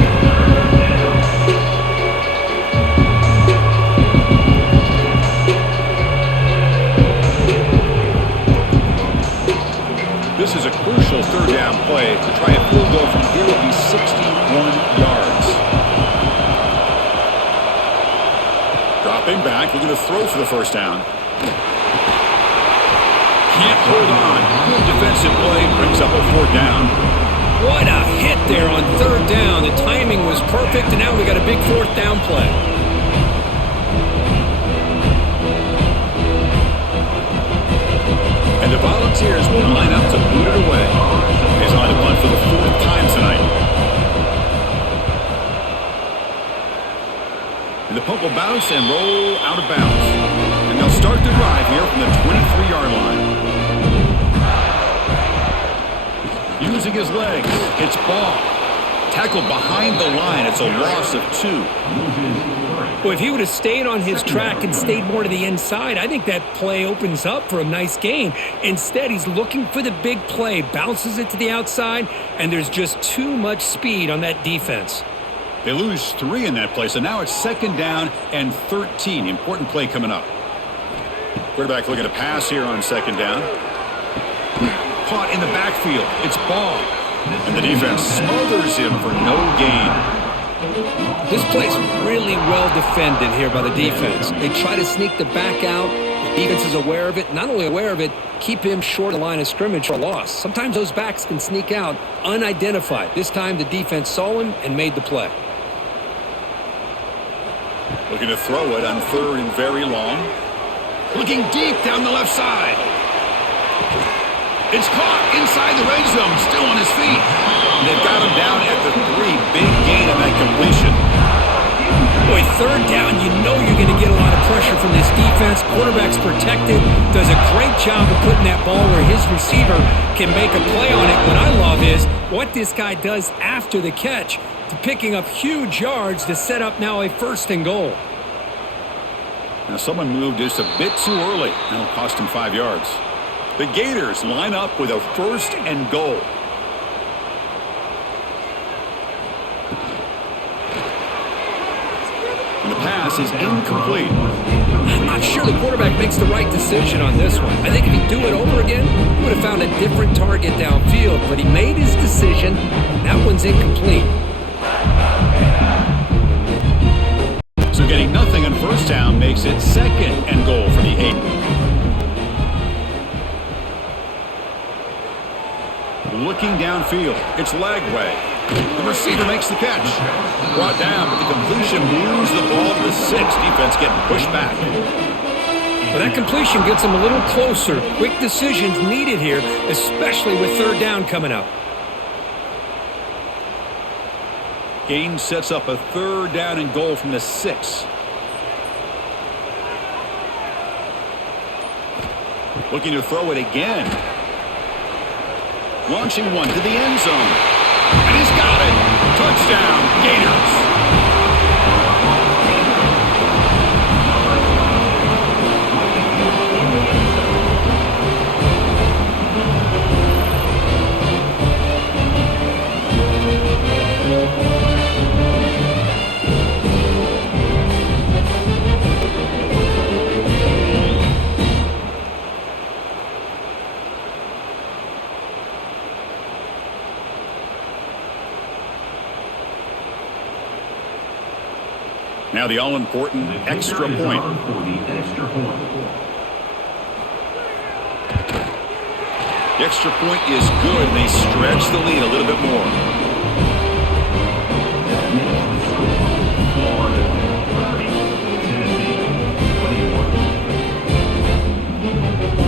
This is a crucial 3rd down play. To try a field goal from here would be 61 yards. Dropping back. Looking to throw for the first down. Can't hold on. Good defensive play. Brings up a 4th down. What a hit there on 3rd down. The timing was perfect, and now we got a big 4th down play. And the Volunteers will line up to boot it away. He's on to punt for the 4th time tonight. And the punt will bounce and roll out of bounds. And they'll start the drive here from the 23-yard line. Using his legs, it's Ball. Tackled behind the line. It's a loss of 2. Well, if he would have stayed on his track and stayed more to the inside, I think that play opens up for a nice gain. Instead, he's looking for the big play, bounces it to the outside, and there's just too much speed on that defense. They lose 3 in that play, so now it's 2nd down and 13. Important play coming up. Quarterback looking to pass here on 2nd down. Caught in the backfield. It's Ball. And the defense smothers him for no gain. This play's really well defended here by the defense. They try to sneak the back out. The defense is aware of it. Not only aware of it, keep him short of the line of scrimmage for a loss. Sometimes those backs can sneak out unidentified. This time the defense saw him and made the play. Looking to throw it on 3rd and very long. Looking deep down the left side. It's caught inside the red zone, still on his feet. They've got him down at the 3. Big gain on that completion. Boy, 3rd down, you know you're going to get a lot of pressure from this defense. Quarterback's protected, does a great job of putting that ball where his receiver can make a play on it. What I love is what this guy does after the catch, to picking up huge yards to set up now a 1st and goal. Now someone moved just a bit too early. That'll cost him 5 yards. The Gators line up with a 1st and goal. And the pass is incomplete. I'm not sure the quarterback makes the right decision on this one. I think if he'd do it over again, he would have found a different target downfield, but he made his decision. That one's incomplete. So getting nothing on 1st down makes it 2nd and goal for the 8. Looking downfield, it's Lagway. The receiver makes the catch. Brought down, but the completion moves the ball to the 6. Defense getting pushed back. But that completion gets him a little closer. Quick decisions needed here, especially with 3rd down coming up. Gaines sets up a 3rd down and goal from the 6. Looking to throw it again. Launching one to the end zone. And he's got it. Touchdown, Gators. Now the all-important extra point. The extra point is good, and they stretch the lead a little bit more.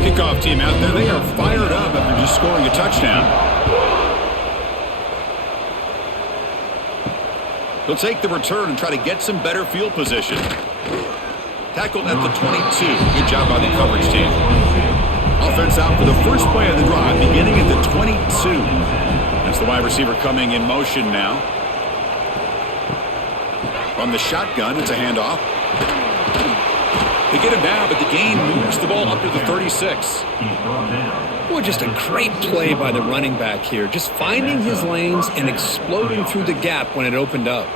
Kickoff team out there, they are fired up after just scoring a touchdown. He'll take the return and try to get some better field position. Tackled at the 22. Good job by the coverage team. Offense out for the first play of the drive, beginning at the 22. That's the wide receiver coming in motion now. From the shotgun, it's a handoff. They get him down, but the gain moves the ball up to the 36. Boy, just a great play by the running back here. Just finding his lanes and exploding through the gap when it opened up.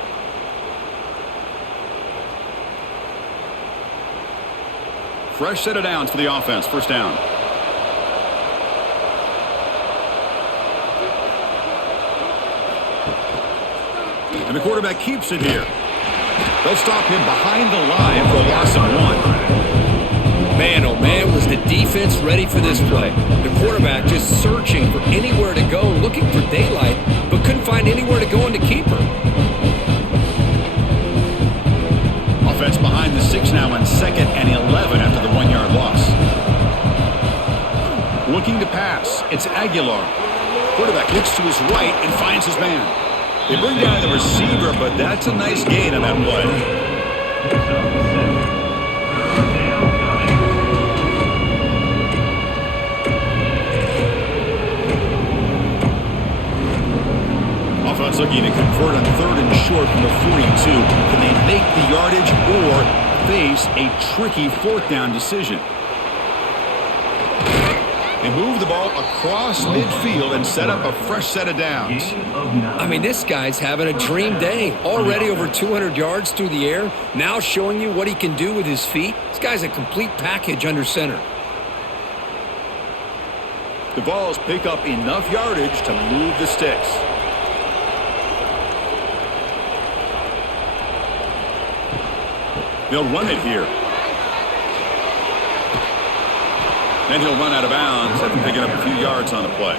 Fresh set of downs for the offense. 1st down. And the quarterback keeps it here. They'll stop him behind the line for a loss of 1. Man, oh man, was the defense ready for this play. The quarterback just searching for anywhere to go, looking for daylight, but couldn't find anywhere to go into keeper. Offense behind the 6 now on 2nd and 11 after the 1-yard loss. Looking to pass, it's Aguilar. Quarterback looks to his right and finds his man. They bring down the receiver, but that's a nice gain on that play. Offense looking to convert on 3rd and short from the 42. Can they make the yardage or face a tricky 4th down decision? They move the ball across midfield and set up a fresh set of downs. I mean, this guy's having a dream day. Already over 200 yards through the air. Now showing you what he can do with his feet. This guy's a complete package under center. The Vols pick up enough yardage to move the sticks. They'll run it here. Then he'll run out of bounds after picking up a few yards on the play.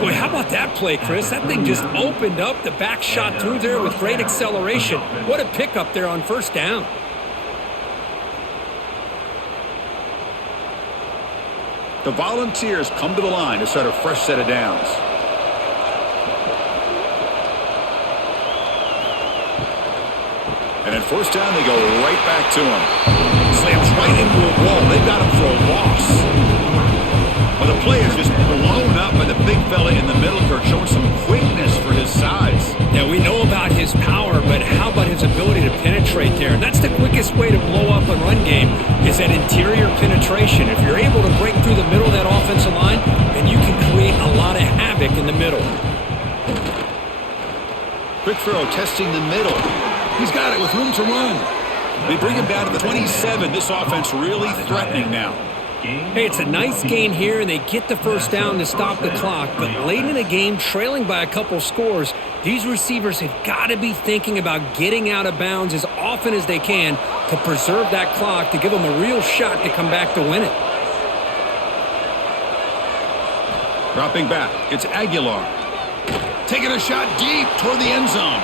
Boy, how about that play, Chris? That thing just opened up. The back shot through there with great acceleration. What a pickup there on first down. The Volunteers come to the line to start a fresh set of downs. And at first down, they go right back to him. Slams right into a wall. They've got him for a loss. Well, the play is just blown up by the big fella in the middle, Kirk, showing some quickness for his size. Yeah, we know about his power, but how about his ability to penetrate there? And that's the quickest way to blow up a run game is that interior penetration. If you're able to break through the middle of that offensive line, then you can create a lot of havoc in the middle. Quick throw, testing the middle. He's got it with room to run. They bring him down to the 27. This offense really threatening now. Hey, it's a nice gain here, and they get the first down to stop the clock. But late in the game, trailing by a couple scores, these receivers have got to be thinking about getting out of bounds as often as they can to preserve that clock, to give them a real shot to come back to win it. Dropping back, it's Aguilar. Taking a shot deep toward the end zone.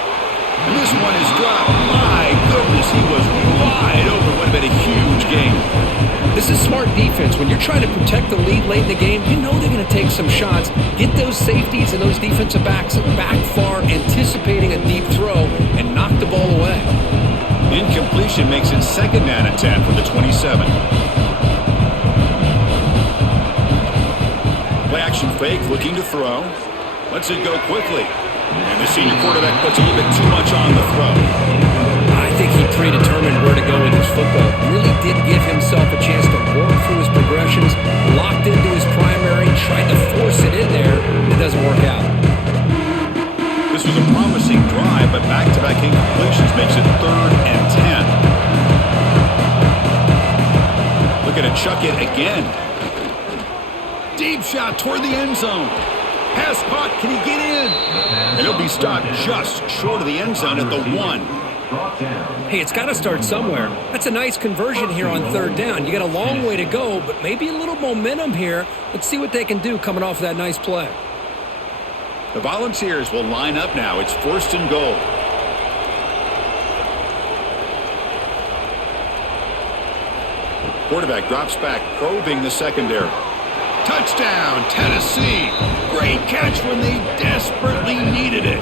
And this one is dropped. My goodness, he was wide open. Would have been a huge game. This is smart defense. When you're trying to protect the lead late in the game, you know they're going to take some shots, get those safeties and those defensive backs back far, anticipating a deep throw, and knock the ball away. Incompletion makes it second down and 10 from the 27. Play action fake, looking to throw. Lets it go quickly. And the senior quarterback puts a little bit too much on the throw. I think he predetermined where to go with his football. Really did give himself a chance to work through his progressions, locked into his primary, tried to force it in there. It doesn't work out. This was a promising drive, but back-to-back incompletions makes it third and 10. Looking to chuck it again. Deep shot toward the end zone. Pass caught. Can he get in? And he'll be stopped just short of the end zone at the 1. Hey, it's got to start somewhere. That's a nice conversion here on third down. You got a long way to go, but maybe a little momentum here. Let's see what they can do coming off that nice play. The Volunteers will line up now. It's first and goal. Quarterback drops back, probing the secondary. Touchdown, Tennessee. Great catch when they desperately needed it.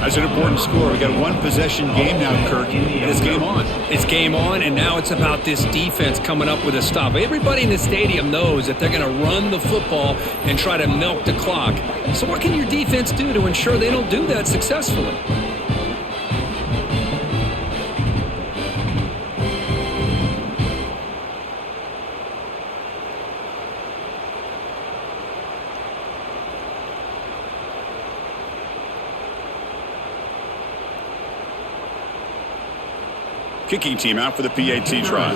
That's an important score. We got a one-possession game now, Kirk, and it's game on. It's game on, and now it's about this defense coming up with a stop. Everybody in the stadium knows that they're going to run the football and try to milk the clock. So what can your defense do to ensure they don't do that successfully? Kicking team out for the PAT try.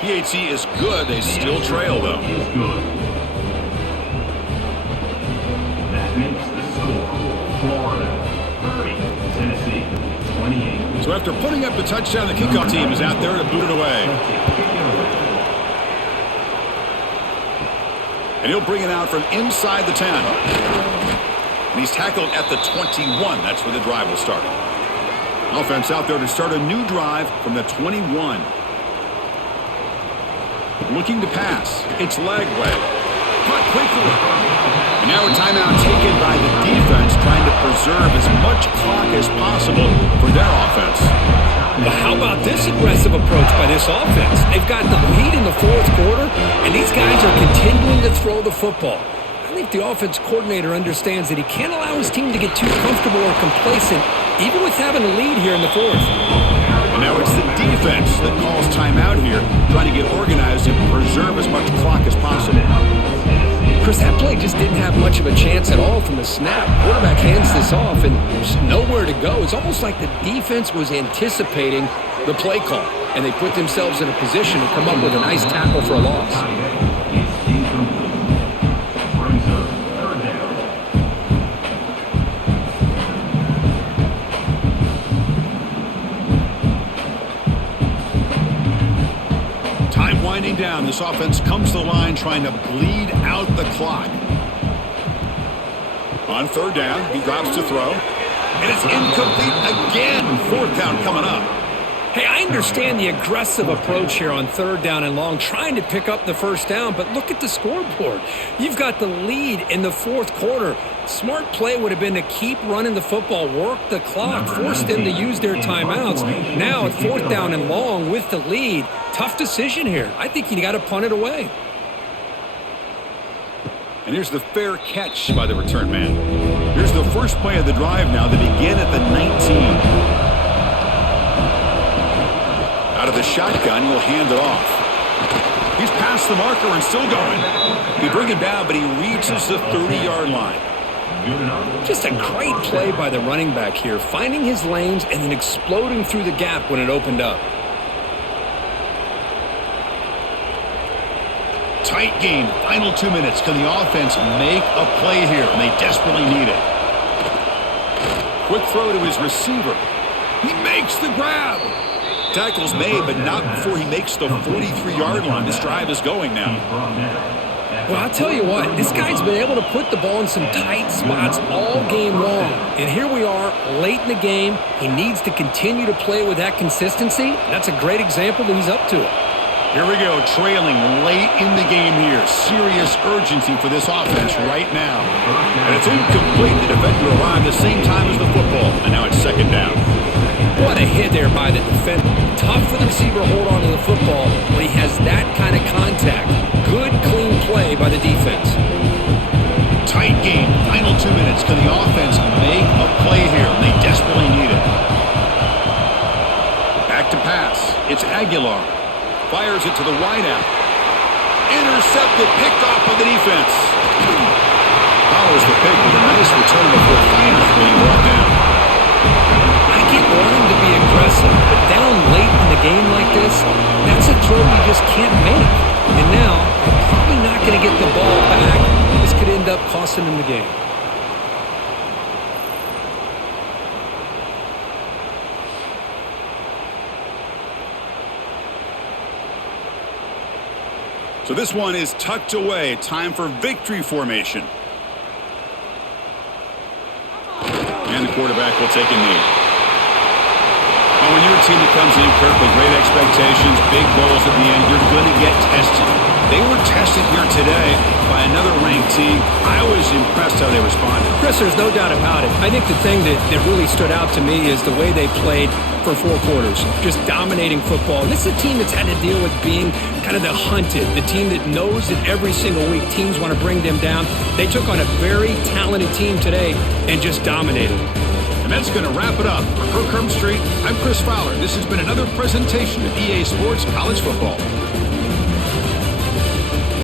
PAT is good. They still trail, though. That makes the score Florida 30, Tennessee 28. So after putting up the touchdown, the kickoff team is out there to boot it away. And he'll bring it out from inside the 10. And he's tackled at the 21. That's where the drive will start. Offense out there to start a new drive from the 21. Looking to pass. It's Lagway. Caught quickly. And now a timeout taken by the defense, trying to preserve as much clock as possible for their offense. Well, how about this aggressive approach by this offense? They've got the lead in the fourth quarter, and these guys are continuing to throw the football. I think the offense coordinator understands that he can't allow his team to get too comfortable or complacent, even with having a lead here in the fourth. And now it's the defense that calls timeout here, trying to get organized and preserve as much clock as possible. Chris, that play just didn't have much of a chance at all from the snap. Quarterback hands this off, and there's nowhere to go. It's almost like the defense was anticipating the play call, and they put themselves in a position to come up with a nice tackle for a loss. winding down. This offense comes to the line trying to bleed out the clock. On third down, he drops to throw. And it's incomplete again. Fourth down coming up. Hey, I understand the aggressive approach here on third down and long, trying to pick up the first down, but look at the scoreboard. You've got the lead in the fourth quarter. Smart play would have been to keep running the football, work the clock, force them to use their timeouts. Now at fourth down and long with the lead, tough decision here. I think you got to punt it away. And here's the fair catch by the return man. Here's the first play of the drive now. They begin at the 19. Out of the shotgun, he'll hand it off. He's past the marker and still going. He bring him down, but he reaches the 30-yard line. Just a great play by the running back here, finding his lanes and then exploding through the gap when it opened up. Tight game, final 2 minutes. Can the offense make a play here? And they desperately need it. Quick throw to his receiver. He makes the grab. Tackle's made, but not before he makes the 43-yard line. This drive is going now. Well, I'll tell you what, this guy's been able to put the ball in some tight spots all game long. And here we are, late in the game. He needs to continue to play with that consistency. That's a great example that he's up to it. Here we go, trailing late in the game here. Serious urgency for this offense right now. And it's incomplete. The defender arrived the same time as the football, and now it's second down. What a hit there by the defender. Tough for the receiver to hold on to the football when he has that kind of contact. Good, clean play by the defense. Tight game, final 2 minutes. Can the offense make a play here? They desperately need it. Back to pass. It's Aguilar. Fires it to the wideout. Intercepted, picked off by the defense. Follows the pick with a nice return before finally being brought down. I get wanting to be aggressive, but down late in the game like this, that's a throw you just can't make. And now, you're probably not going to get the ball back. This could end up costing him the game. So this one is tucked away. Time for victory formation. And the quarterback will take a knee. Now, when you're a team that comes in, Kirk, with great expectations, big goals at the end, you're going to get tested. They were tested here today by another ranked team. I was impressed how they responded. Chris, there's no doubt about it. I think the thing that really stood out to me is the way they played for 4 quarters, just dominating football. And this is a team that's had to deal with being kind of the hunted, the team that knows that every single week teams want to bring them down. They took on a very talented team today and just dominated. And that's going to wrap it up. For Kirk Street, I'm Chris Fowler. This has been another presentation of EA Sports College Football.